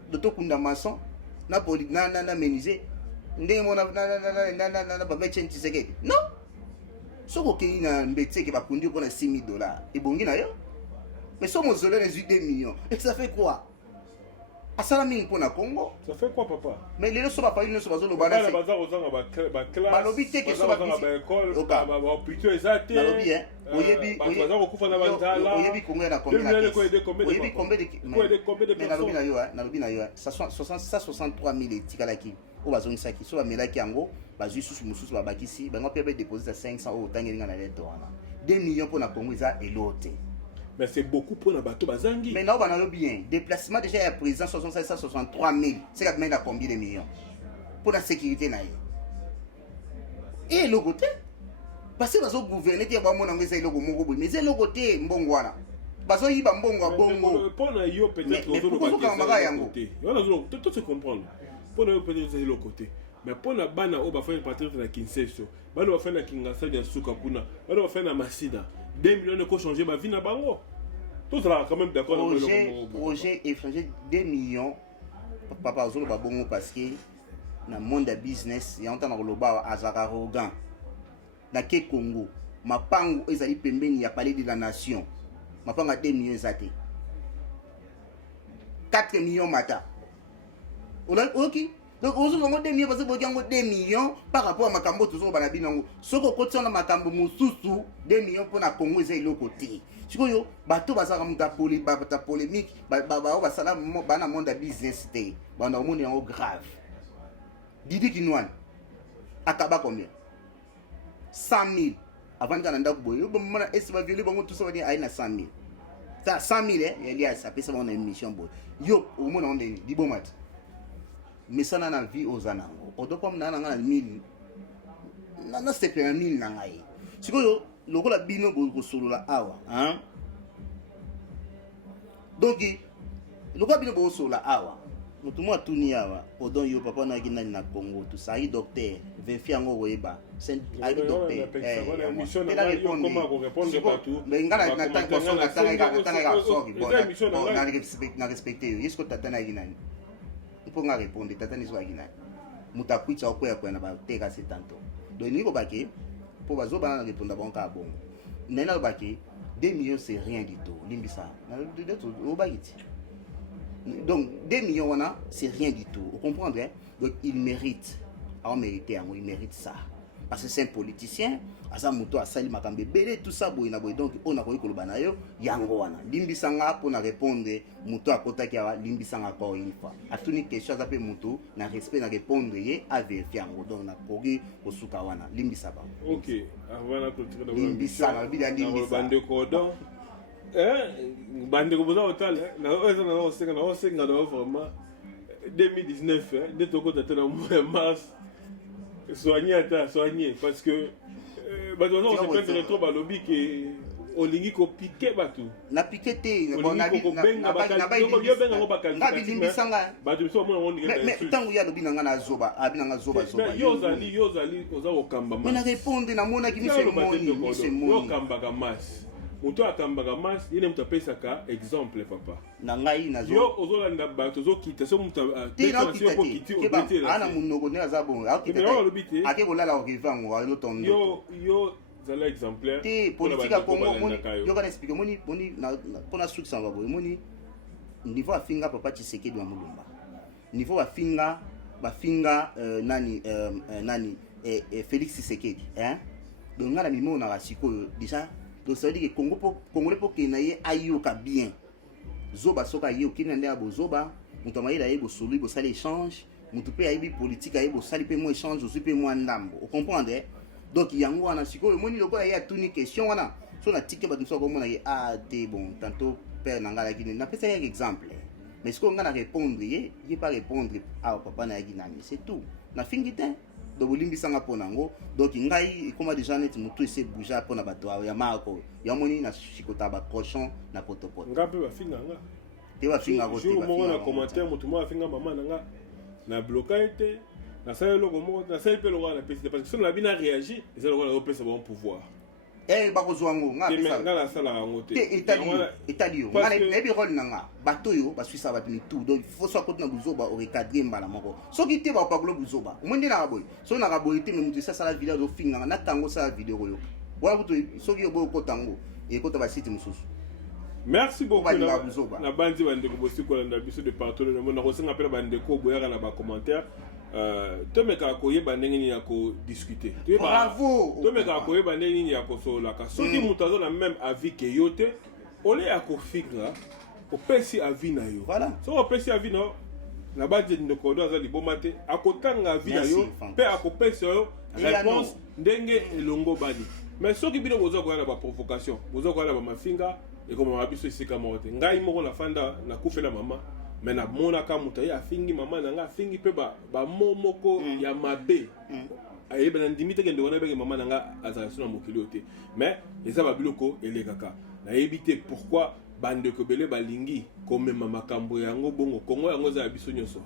doto kunda maçon na politique na menuisier ndenge mona na papa Etienne Tshisekedi non soko ke na mbetse ke bakundi ko na $6,000 ebongi na yo mais so mozole na 2 millions et ça fait quoi? Asala mingi pona Congo. Ça fait quoi papa? Mais les so ba pa ino so bazo lo bana. Ba bazar ozanga ba classe. Ba lobi te ke so ba école. Ba hôpital ezate. Ba lobi oyebi bazar okufa na banzala. Oyebi combien na combien. Oyebi combien de mais na lobi na yo na lobi na yo 63 000 etikalaki. O bazongisa ki so ba melaki yango bazui susu mususu ba bakisi bango pe déposer 500 o tangelinga na lettre wana. 2 millions pona Congo eza elote. Mais c'est beaucoup pour la bateau bazangi. Mais non, on a bien. Déplacement déjà à présent 63 000. C'est combien à combien de millions pour la sécurité naïe. Et le côté parce que bazo gouverner te ba mona ngeza iloko moko mais c'est le côté mbongwana. Bazo yiba mbongwa bongo. Pour na yo peut-être aux autres côté. On a tout se comprendre. Pour na yo peut-être c'est le côté. Mais pour la bana o ba faire partir de la Kinshasa. Bana ba faire na Kinshasa ya suka kuna. Bana ba faire na Masida. 2 millions de quoi changer ma vie na bango. Tout ça quand même d'accord. Projet étranger 2 millions. Papa Ozolo ba bongo parce que na monde business ya entendre le ba azaka arrogant. Na ke Congo, mapango ezali pembeni ya palais de la nation. Mapanga 2 millions ezate. 4 millions mata. OK. Donc aujourd'hui on 2 millions parce que bokango 2 millions par rapport à makambo toujours bana binango. Soko kotsa na makambo mususu 2 millions pour na Congo ezali le côté. Sikoyo bato bazaka muta polémique ba basala bana monde business te. Bana omoni yango grave. Didi Kinwan akaba combien? 100 000 avant kana ndako boyo bo mona esiba violé bango tout ça va dire aina 100 000. Ça 100 000 il y a ça peut ça on a une mission boy. Yo omona on di bomat. Mais ça na vie aux anango. Odo comme na 1000 na c'est pas 1000 na ngai. Sikoyo lokola bino go solo la awa, hein? Donc lokola bino go solo la awa. Mutumo atuni awa, odon yo papa na gina na Congo, tout ça i docteur, vérifie ngo weba. C'est ai docteur. Mission na comment répondre partout. Mais ngana na tango so na tanga sorry. Bon, na respecter yo. Est-ce que tata na gina? Pour nga répondre tata ni so gina. Mutakwitsa okoya kwa na ba teka c'est tanto. Donc ni ko baki pour bazo bana répondre bon ka bon. Nena baki 2 millions c'est rien du tout. Limbisa. Na o bagiti. Donc 2 millions c'est rien du tout. Vous comprenez? Donc il mérite. On mérite, il mérite ça. parce que c'est un politicien aza moto asali makambo ebele tout ça boye na boye donc on a koyi koloba na yo yango wana limbisanga mpona répondre moto akotaki awa limbisanga encore une fois atuni question aza mpe moto na respect na répondre ye avérifie yango donc nakoki kosuka wana limbisa bango ok avant na clôture limbisanga bida limbisa bandeko donc bandeko boza otala na oyo na osenga na vraiment 2019 nde tokota te na mois ya mars soigner parce que bato baza koseprendre trop balobi ke olingi kopike bato na pike te bakalimbisanga bato biso bamona ntango ye alobi nanga na zoba abi nanga zoba yo ozali oza kokamba me na répondre namonaki yo okambaka masi moto akambaka masi ye nde moto apesaka exemple papa na ngai yo ozolanda bato ozokita so moto ana monoko nde aza bon alobi te ake kolala orive yango alotondo yo zala exemplaire te politique ya kongo yo kana explique moni mpona sukisa ngo boye moni niveau afinga papa Tshisekedi wa Mulumba niveau bafinga nani Félix Tshisekedi donc ngana mimo na sikoyo déjà donc ça veut dire que Congolais pour qu'il n'aille ayoka bien zoba soka yo qui n'ende abo zoba mutu amayi la yebo solu bo sali échange mutu pe ayibi politique ayebo sali pe mo échange aussi pe mo ndambo vous comprenez donc yango wana sikoyo moni lokola ya tuni question wana so na tike ba tumso ko mona ye te bon tantôt père nangala kine na pesa un exemple mais ce qu'on a répondre ye pas répondre papa na yaki nani c'est tout na fingite donc limbisanga ponango donc ngai comme déjà net mutu ese bouger pona bato ya mako ya moni na chikota ba cochon na potopoto ngape bafinga nga te bafinga ko te bafinga na commentaire mutu mo afinga mama nanga na bloquer te na sala loko mo na sala pe loko na pesi parce que si on a bien réagi ils ont le pesa bon pouvoir bakozwango nga la sala yango te etali yo nga nebi role nanga bato yo basuisa bato ni tout donc faut soit côté na buzoba au recadrer mbala moko soki te ba pakolo buzoba umende na boy so na boy te mutu ça la vidéo zo finga na tango sa vidéo yo wala buto soki yo boy ko tango e ko to ba site mususu. Merci beaucoup na bandi bandeko bosi ko landa biso de partout le monde na ko senga pela bandeko boyaka na ba commentaire tomeka koyeba ndenge nini ya kodiscute bravo tomeka koyeba ndenge nini ya kosololaka soki moto aza na même avis ke yo te ole ya kofinga opesi avis na yo soki opesi avis na yo na bandi ndeko odo aza liboma te akotanga avis na yo mpe akopesa yo réponse ndenge elongo bani mais soki bino boza koya na baprovocation boza koya na bamafinga ekomama biso esika moko te ngai moko nafanda nakufela mama mais na mona ka moto ye afingi mama na nga afingi pe ba momoko ya mabe ayeba na ndimi te ke ndeko na benge mama na nga azala so na mokili te mais eza babiloko elekaka nayebi te pourquoi bandeko bele balingi komema makambo yango bongo kongo yango eza ya biso nyonso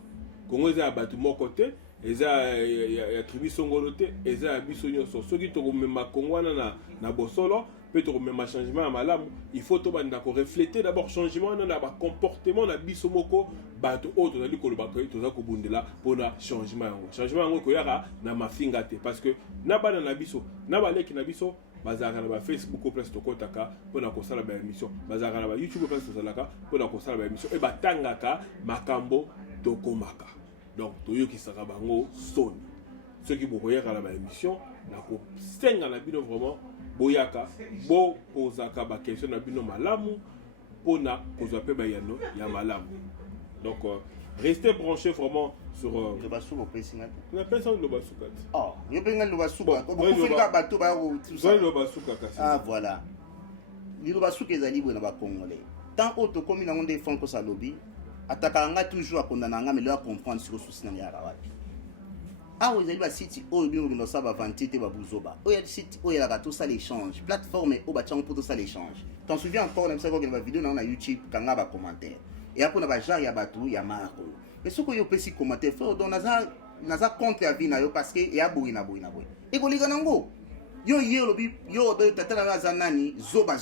kongo eza ya bato moko te eza ya tribu songolo te eza ya biso nyonso soki tokomema kongo wana na bosolo peut to même changement à malamu il faut to banda ko refléter d'abord changement na ba comportement na biso moko bato auto na likolo ba ko to za ko bundela pona changement yango ko yaka na mafinga te parce que na bana na biso na baleki na biso bazaka na ba Facebook au place to kotaka pona ko sala ba émission bazaka na ba YouTube au place to salaka pona ko sala ba émission e batangaka makambo to komaka donc to yoki saka bango soni ceux qui bokoyaka na ba émission na ko senga na bino vraiment boyaka bo kozaka ba question na bino malamu pona kozwa pe ba yano ya malamu donc restez branchés vraiment sur le basuko presinga na personne le basuka yo penga le basuka ko kufinga bato ba tout ça le basuka kasi voilà le basuka ezali bona ba congolais tant auto comme na ngonde fond ko sa lobby atakanga toujours akondana nga mais leur comprendre sur souci na ya wapi vous avez un site où vous avez un vanité de Babuzoba. Où il y a un site où il y a tout ça l'échange. Plateforme où il y a tout ça l'échange. T'en souviens encore, on a vu une vidéo dans YouTube, quand on a un commentaire. Et après, on a genre, il y a bateau, il y a marre. Mais ce que vous avez un commentaire, on a contre la vie parce qu'il y a boui. Et vous les avez yo, tatana zanani, zoba.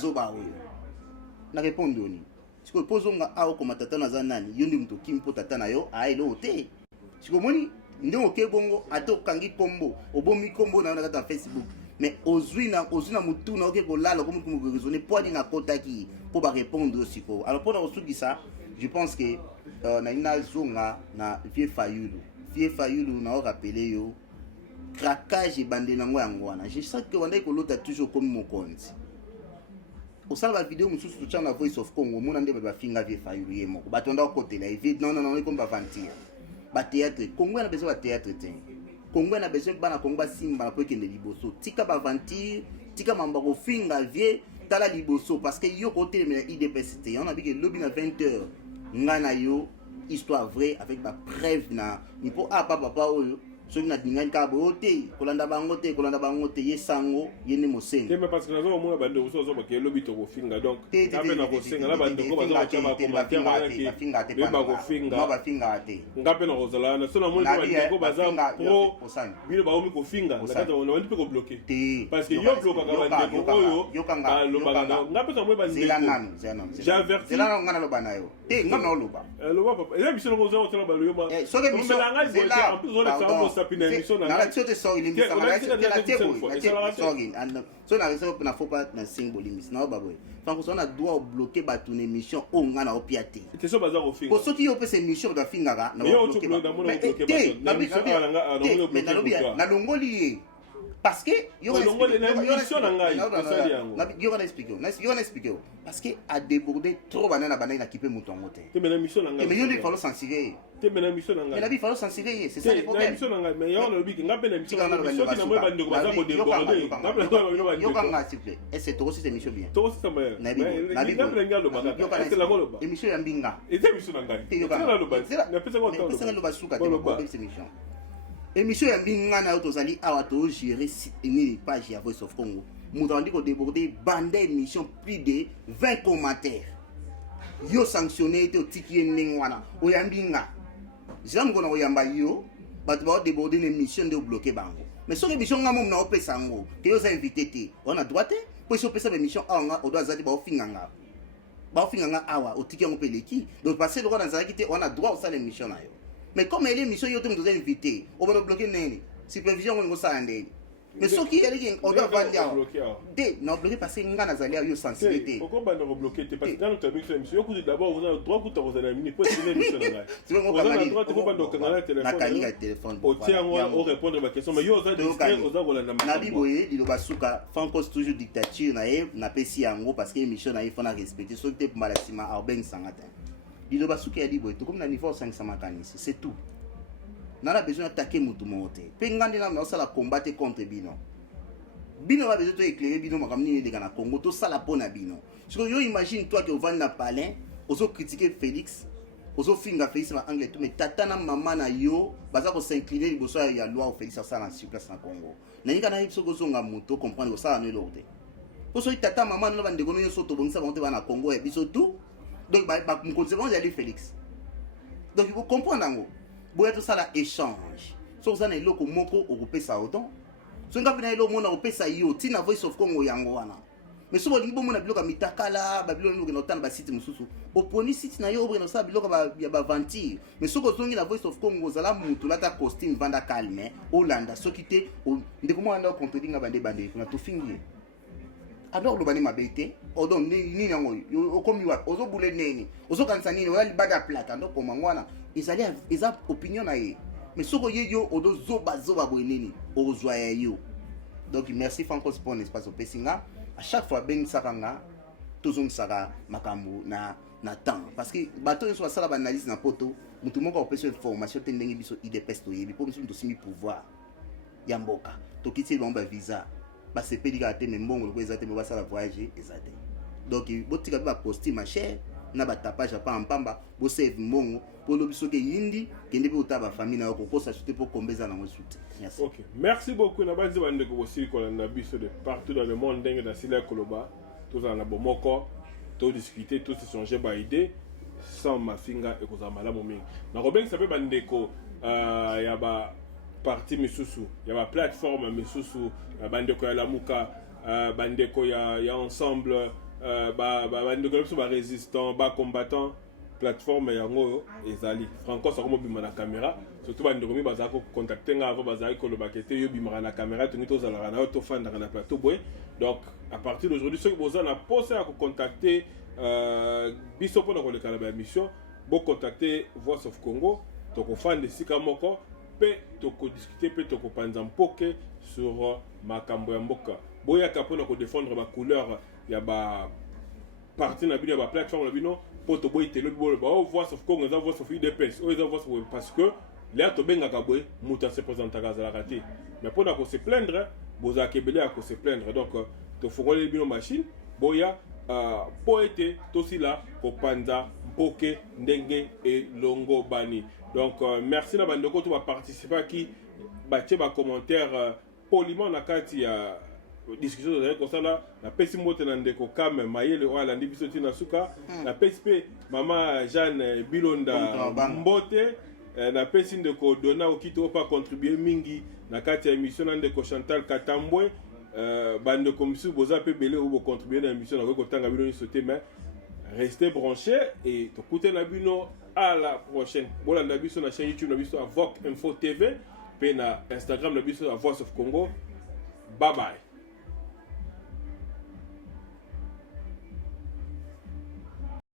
Na répondre ni. Si vous posez un commentaire tatana zanani, yo ndi kimpo tatana yo, lo te. Si vous moni ndenge ke bongo atokangi kombo obomi kombo na kata Facebook mais ozwina mutuna oke kolala comme vous raisonner pour aller na kotaki pour ba répondre aussi ko alors pour osuki ça je pense que na ina zonga na vie fayulu na rappeler yo craquage et bande nango yangwana. Je sens que on est que l'autre toujours comme mon compte. Au salon la vidéo mususu tu na Voice of Congo mona nde ba finga vie fayulu yemo. Batonda côté là vite non on est comme ba vantir. Ba théâtre Congo na besoin de théâtre tin. Congo na besoin bana Congo ba simba na poke ne liboso. Tika ba vantir, tika mamba ko finga vie tala liboso parce que yo côté le IDPCT on a dit que lobby na 20h ngana yo histoire vraie avec ba preuve na ni po papa oyo so na dingani ka bote kolanda bango te yesango yene mosenga te mais parce que nazo mona bande oso zo ba ke lobby to ko finga donc ngape na ko senga la bande ko ba zo ba chama ko ma finga te ba finga te ngape na kozala na so na mona bande ko ba za pro bino ba omi ko finga na kata on wandi pe ko bloquer parce que yo bloquer ka bande ko oyo lo ba ngape za mo bande ko j'avertis zela ngana lo bana yo te ngana lo ba papa et biso ko zo tala ba lo yo ba so ke biso en plus on le sapina émission na la tiote so il mi sanga la tebo so na reso na faut pas na sing bolimis na ba boy fanko so na doit bloquer ba ton émission o ngana o piate te so baza ko finga ko so ki yo pese émission ba finga ga na bloquer na émission na longoli parce que yo expliquer parce que a débordé trop banana na kipe mutongo te te mais émission na ngai mais yo il faut censurer te mais émission na ngai mais la vie faut censurer c'est ça le problème émission na ngai mais yo na biki ngape na émission na mo bande ko baza ko déborder ngape yo kanga s'il vous plaît et c'est trop cette émission bien to c'est ma na bi ngape na ngalo baka c'est la ngolo ba émission ya mbinga et émission na ngai c'est la lo ba na pesa ko to pesa lo ba suka te ko cette émission émission ya mbinga na tozali awa to gérer une page ya Voice of Congo nous avons dit qu'on débordait bande émission plus de 20 commentaires yo sanctionné to tiki ningwana oyambinga j'aime qu'on oyamba yo bato ba déborder une émission de bloquer bango mais sur émission ngamo na opesa ngo te yo za invité te on a droit te pour so pesa émission awa on doit zali ba ofinganga awa otiki ngo peleki donc passer le droit dans zaki te on a droit au ça l'émission na yo mais comme elle émission yo te nous invité on va bloquer nene supervision ngo ça ndeni mais ce qui est on doit vendre dès non bloqué parce que ngana zali yo sensibilité pourquoi ba no bloquer parce que dans notre émission yo kuzi d'abord on a droit kuta ko zana mini pour c'est émission là c'est bon on a droit de ko na téléphone au tient on répondre à question mais yo za discret oza ko landa na biboye dilo basuka Franco toujours dictature na pesi yango parce que émission na il faut na respecter so te malassima arben sangata dilo basuka ya liboye to comme na niveau 500 makanisi c'est tout n'a pas besoin d'attaquer mutu monté pengandi na na sala combattre contre bino va besoin de éclairer bino makamni de na Congo to sala pona bino parce que yo imagine toi que on na palais oso critiquer Félix oso finga Félix na anglais tout mais tata na maman na yo baza ko s'incliner liboso ya loi au Félix ça na sur place na Congo na nika na biso ko zonga mutu comprendre ça na l'ordre oso tata maman na bande ko no so to bongisa bonte na Congo et biso tout donc ba conséquence ya Félix donc il faut comprendre ngo boya tout ça là échange so ça na eloko moko okopesa autant so ngapi na elo mona opesa yo tina Voice of Congo yango wana mais so bolingi bomona biloka mitakala babilo nuke no tana ba site mususu oponi site na yo obreno sa biloka ba ya ba ventir mais so ko zongi na Voice of Congo zala mutu lata costume vanda calme Hollanda so kite ndeko mo anda contredinga bande kuna to fingi alors lo bani mabete odon ni nango okomi wa ozo bule neni ozo kanisa nini wala libada plata ndo ko mangwana ezali eza opinion na ye mais soko yo odo zoba boeneni ozwa ya yo donc merci Franco pour l'espace au pesinga à chaque fois ben sakanga tozong saka makambu na temps parce que bato so sala ba analyse na poto mutu moko opesa information te ndenge biso IDPS to yebi po biso to simi pouvoir ya mboka to kiti ba visa ba sepelika te mbongo ko ezate ba sala voyage ezate donc botika ba poster ma chère na ba tapage pa mpamba bo save mbongo po lo biso ke yindi kende pe utaba famille na ko kosa chuter pour combeza na ngosuti merci. OK, merci beaucoup na banzi bande ko aussi ko na biso de partout dans le monde ndenge na sila koloba tous en abomoko to discuter tous échanger ba idée sans mafinga et koza malamu mingi na ko bengi sape bande ko ya ba parti misusu ya ba plateforme misusu bande ko ya lamuka bande ko ya ensemble bande ko ba résistant ba combattant plateforme yango ezali Franco ça comme bima na caméra surtout bande ko mi baza ko contacter nga avant baza ko lobakete yo bima na caméra to nito za na to fanda na plateau boy donc à partir d'aujourd'hui ceux qui besoin na poser à contacter biso pour na ko le kala ba mission bo contacter Voice of Congo to ko fanda sika moko pe discuter pe tokopanza mpoke sur makambo ya mboka boyaka mpona kodefendre bacouleur ya baparti na bino ya baplateforme na bino mpo toboyi telo bibolo voice of congo eza voice of udps oyo eza voice of parce que lea tobengaka boye moto ase présentaka azalaka te mais mpona kose plaindre bozalaka ebele ya kose plaindre donc tofongoleli bino machine boya po ete tosila kopanza mpoke ndenge elongo bani. Donc merci na bandeko to baparticipaki batie bacommentaire poliment na kati ya discussion tozali kosala napesi mbote na ndeko Kame Mayele oyo alandi biso ntina suka napesi mpe mama Jeanne Bilonda mbote napesi ndeko Dona okito opa contribuer mingi na kati ya émission na ndeko Chantal Katambwe bandeko misusu boza mpe bele oyo bocontribuer na émission nakoki kotanga bino nyonso te mais restez branchés et tokute na bino à la prochaine. Bolanda biso na chaîne YouTube na biso à Vox Info TV pe na Instagram na biso à Voice of Congo. Bye bye.